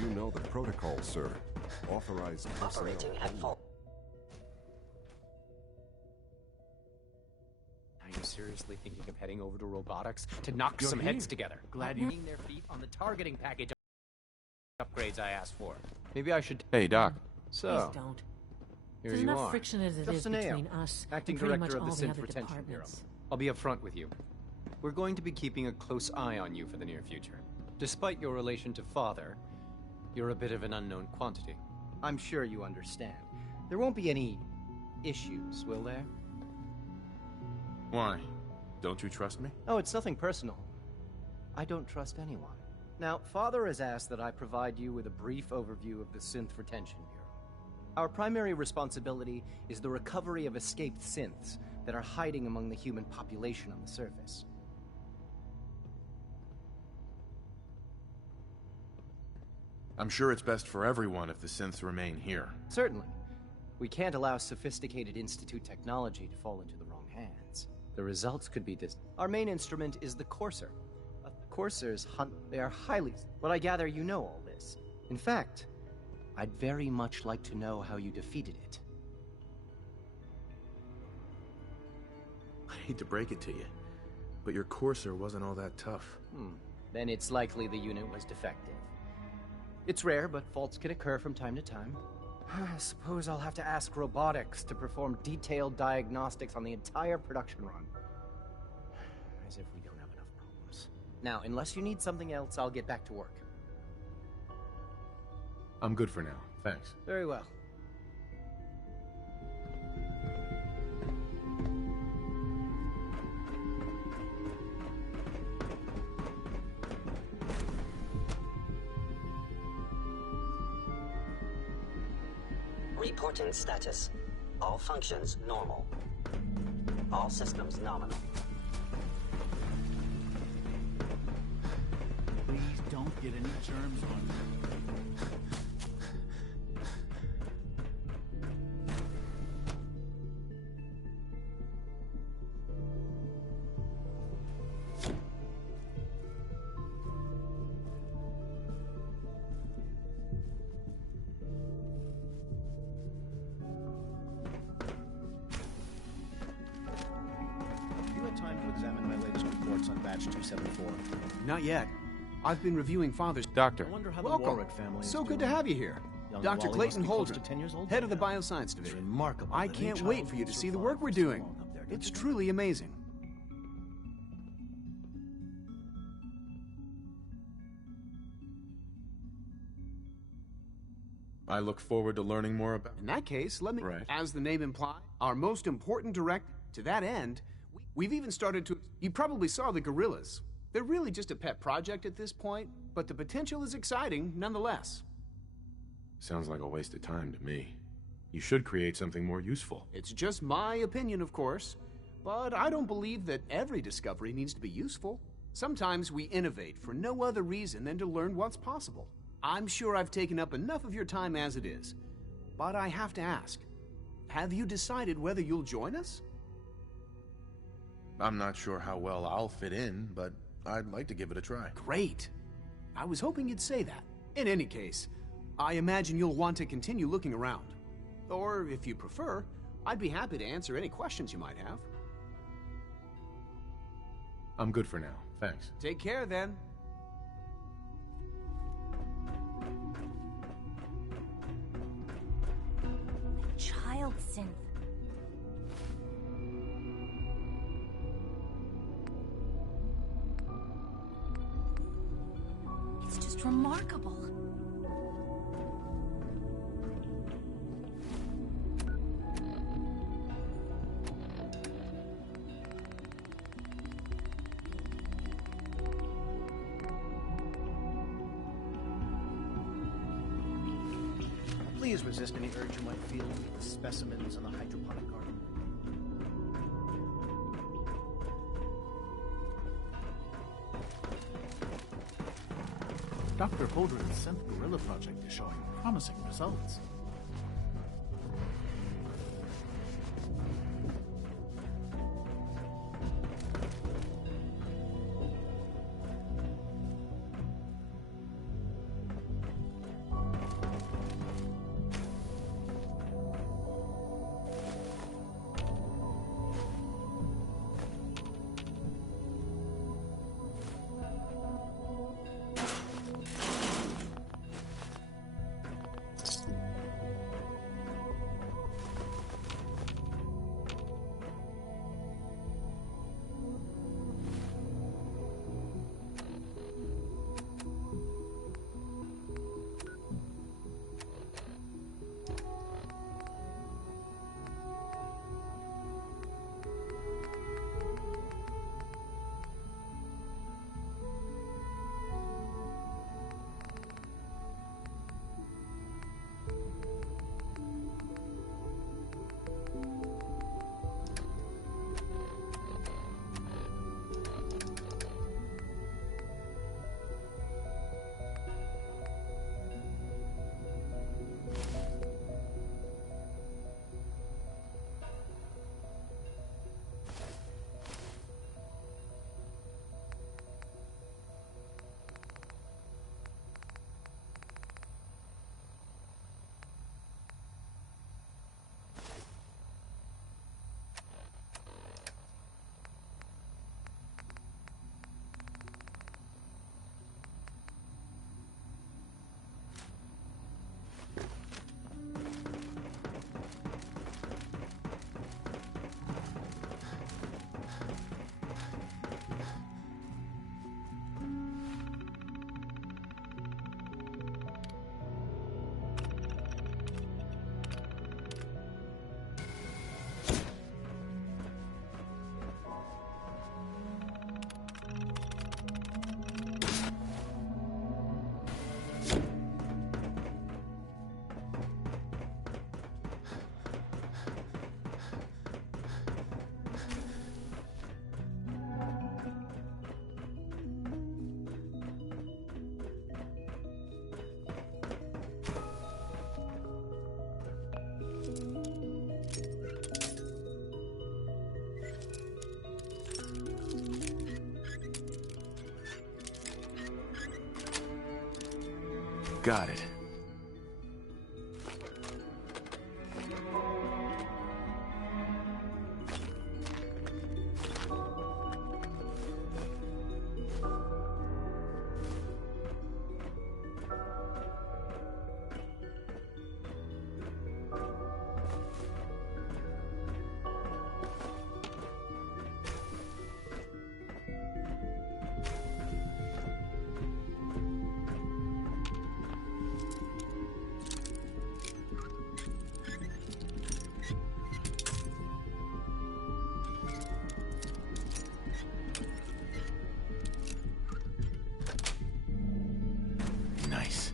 You know the protocol, sir. Authorized personnel. Operating at full. Are you seriously thinking of heading over to robotics to knock You're some here. heads together? Glad you- Putting their feet on the targeting package upgrades I asked for. Maybe I should. Hey, Doc. So, Please don't. here There's you enough are. friction as it is Justin between Ayo, us acting and pretty much director of all the the Synth other Retention Bureau. departments. I'll be upfront with you. We're going to be keeping a close eye on you for the near future. Despite your relation to Father, you're a bit of an unknown quantity. I'm sure you understand. There won't be any issues, will there? Why? Don't you trust me? Oh, it's nothing personal. I don't trust anyone. Now, Father has asked that I provide you with a brief overview of the Synth Retention Bureau. Our primary responsibility is the recovery of escaped synths that are hiding among the human population on the surface. I'm sure it's best for everyone if the synths remain here. Certainly. We can't allow sophisticated Institute technology to fall into the wrong hands. The results could be this. Our main instrument is the Courser. Coursers hunt. They are highly. But I gather you know all this. In fact, I'd very much like to know how you defeated it. I hate to break it to you, but your Courser wasn't all that tough. Then it's likely the unit was defective. It's rare, but faults can occur from time to time. I suppose I'll have to ask robotics to perform detailed diagnostics on the entire production run. As if we don't have enough problems. Now, unless you need something else, I'll get back to work. I'm good for now. Thanks. Very well. Reporting status. All functions normal. All systems nominal. Please don't get any germs on you. Not yet. I've been reviewing Father's... Doctor. Welcome. So good to have you here. Dr. Clayton Holdren, head of the Bioscience Division. Remarkable. I can't wait for you to see the work we're doing. It's truly amazing. I look forward to learning more about... In that case, let me... Right. As the name implies, our most important direct... To that end, we've even started to... You probably saw the gorillas. They're really just a pet project at this point, but the potential is exciting nonetheless. Sounds like a waste of time to me. You should create something more useful. It's just my opinion, of course, but I don't believe that every discovery needs to be useful. Sometimes we innovate for no other reason than to learn what's possible. I'm sure I've taken up enough of your time as it is, but I have to ask, have you decided whether you'll join us? I'm not sure how well I'll fit in, but I'd like to give it a try. Great. I was hoping you'd say that. In any case, I imagine you'll want to continue looking around. Or, if you prefer, I'd be happy to answer any questions you might have. I'm good for now. Thanks. Take care, then. Child synth. It's just remarkable. Please resist any urge you might feel to eat the specimens in the hydroponic garden. Dr. Holdren's Synth Gorilla project is showing promising results. Got it. Nice.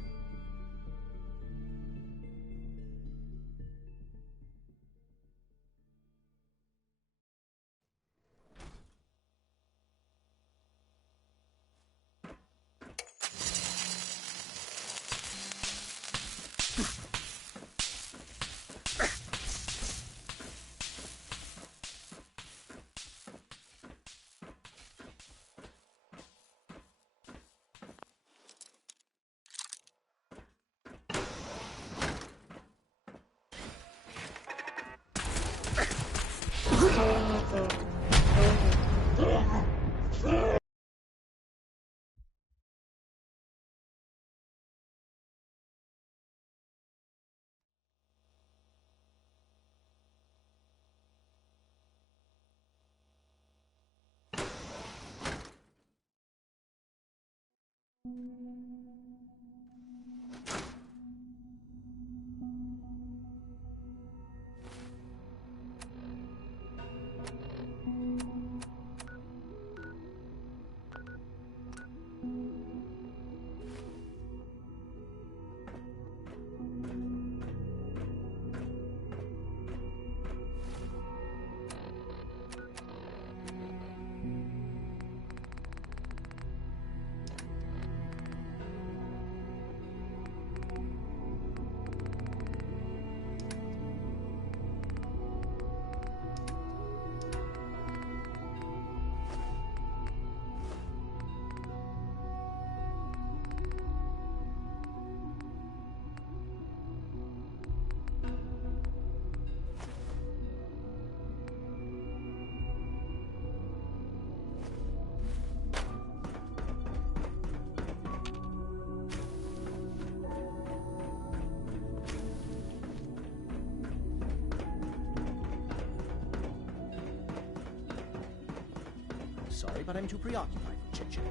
Sorry, but I'm too preoccupied for chit-chat.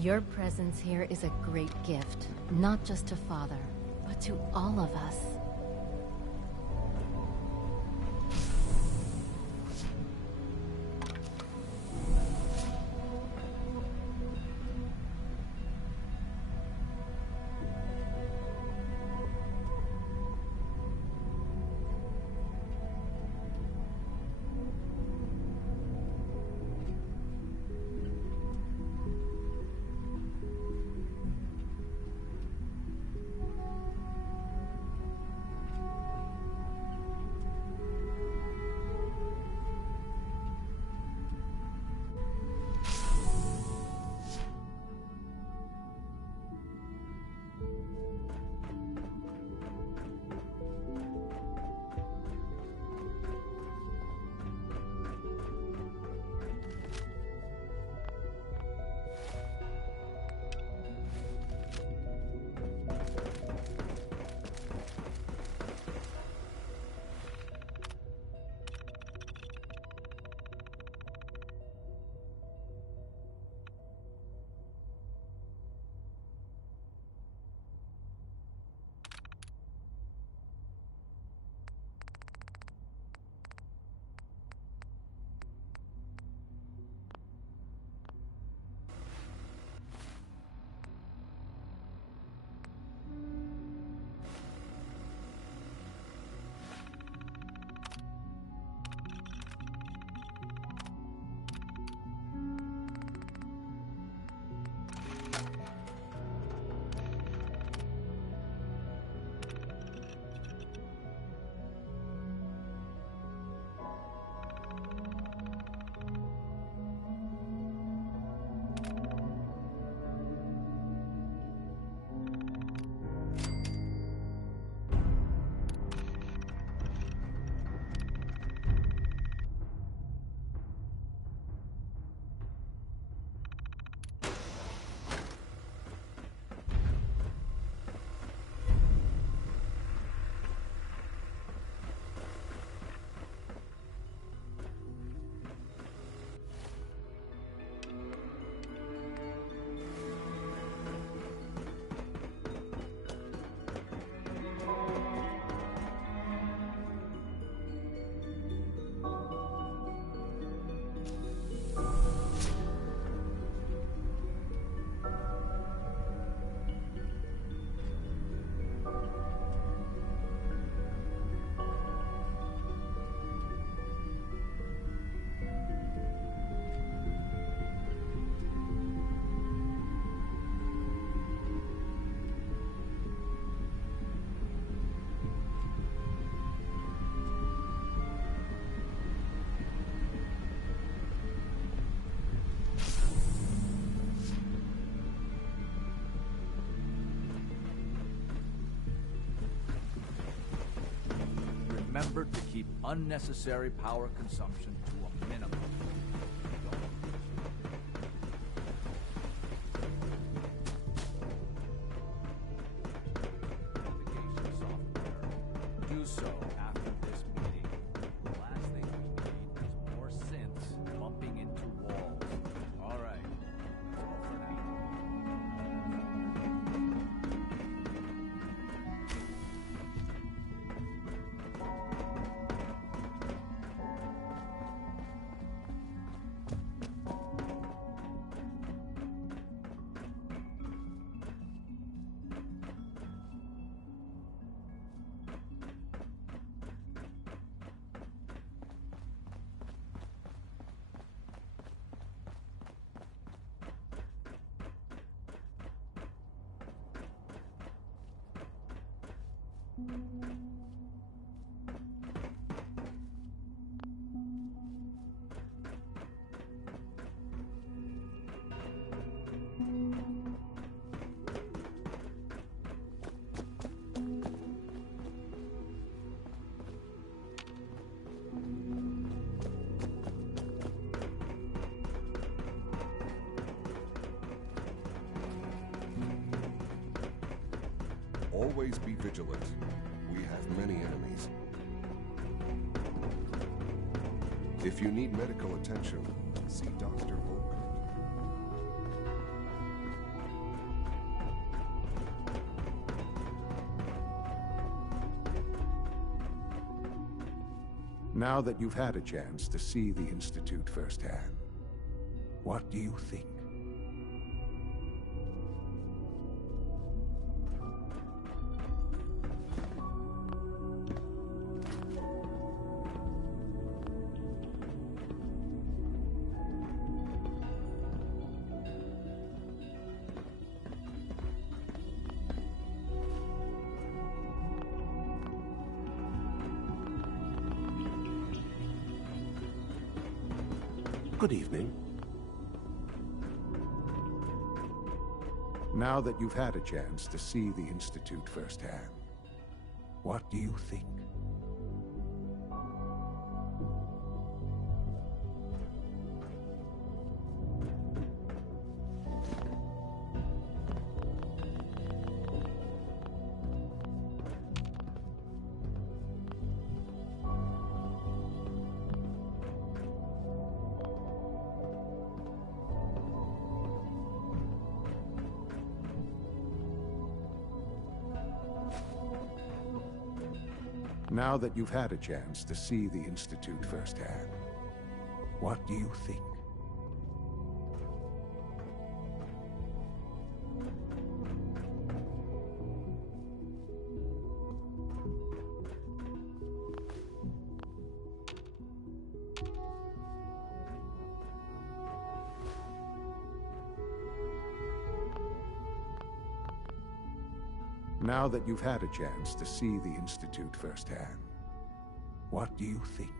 Your presence here is a great gift, not just to Father, but to all of us. remember to keep unnecessary power consumption to a minimum. Navigation software. Do so after this meeting. The last thing we need is more synths bumping into walls. All right. That's all for now. Always be vigilant. We have many enemies. If you need medical attention, see Dr. Volker. Now that you've had a chance to see the Institute firsthand, what do you think? Good evening. Now that you've had a chance to see the Institute firsthand, what do you think? Now that you've had a chance to see the Institute firsthand, what do you think? Now that you've had a chance to see the Institute firsthand, what do you think?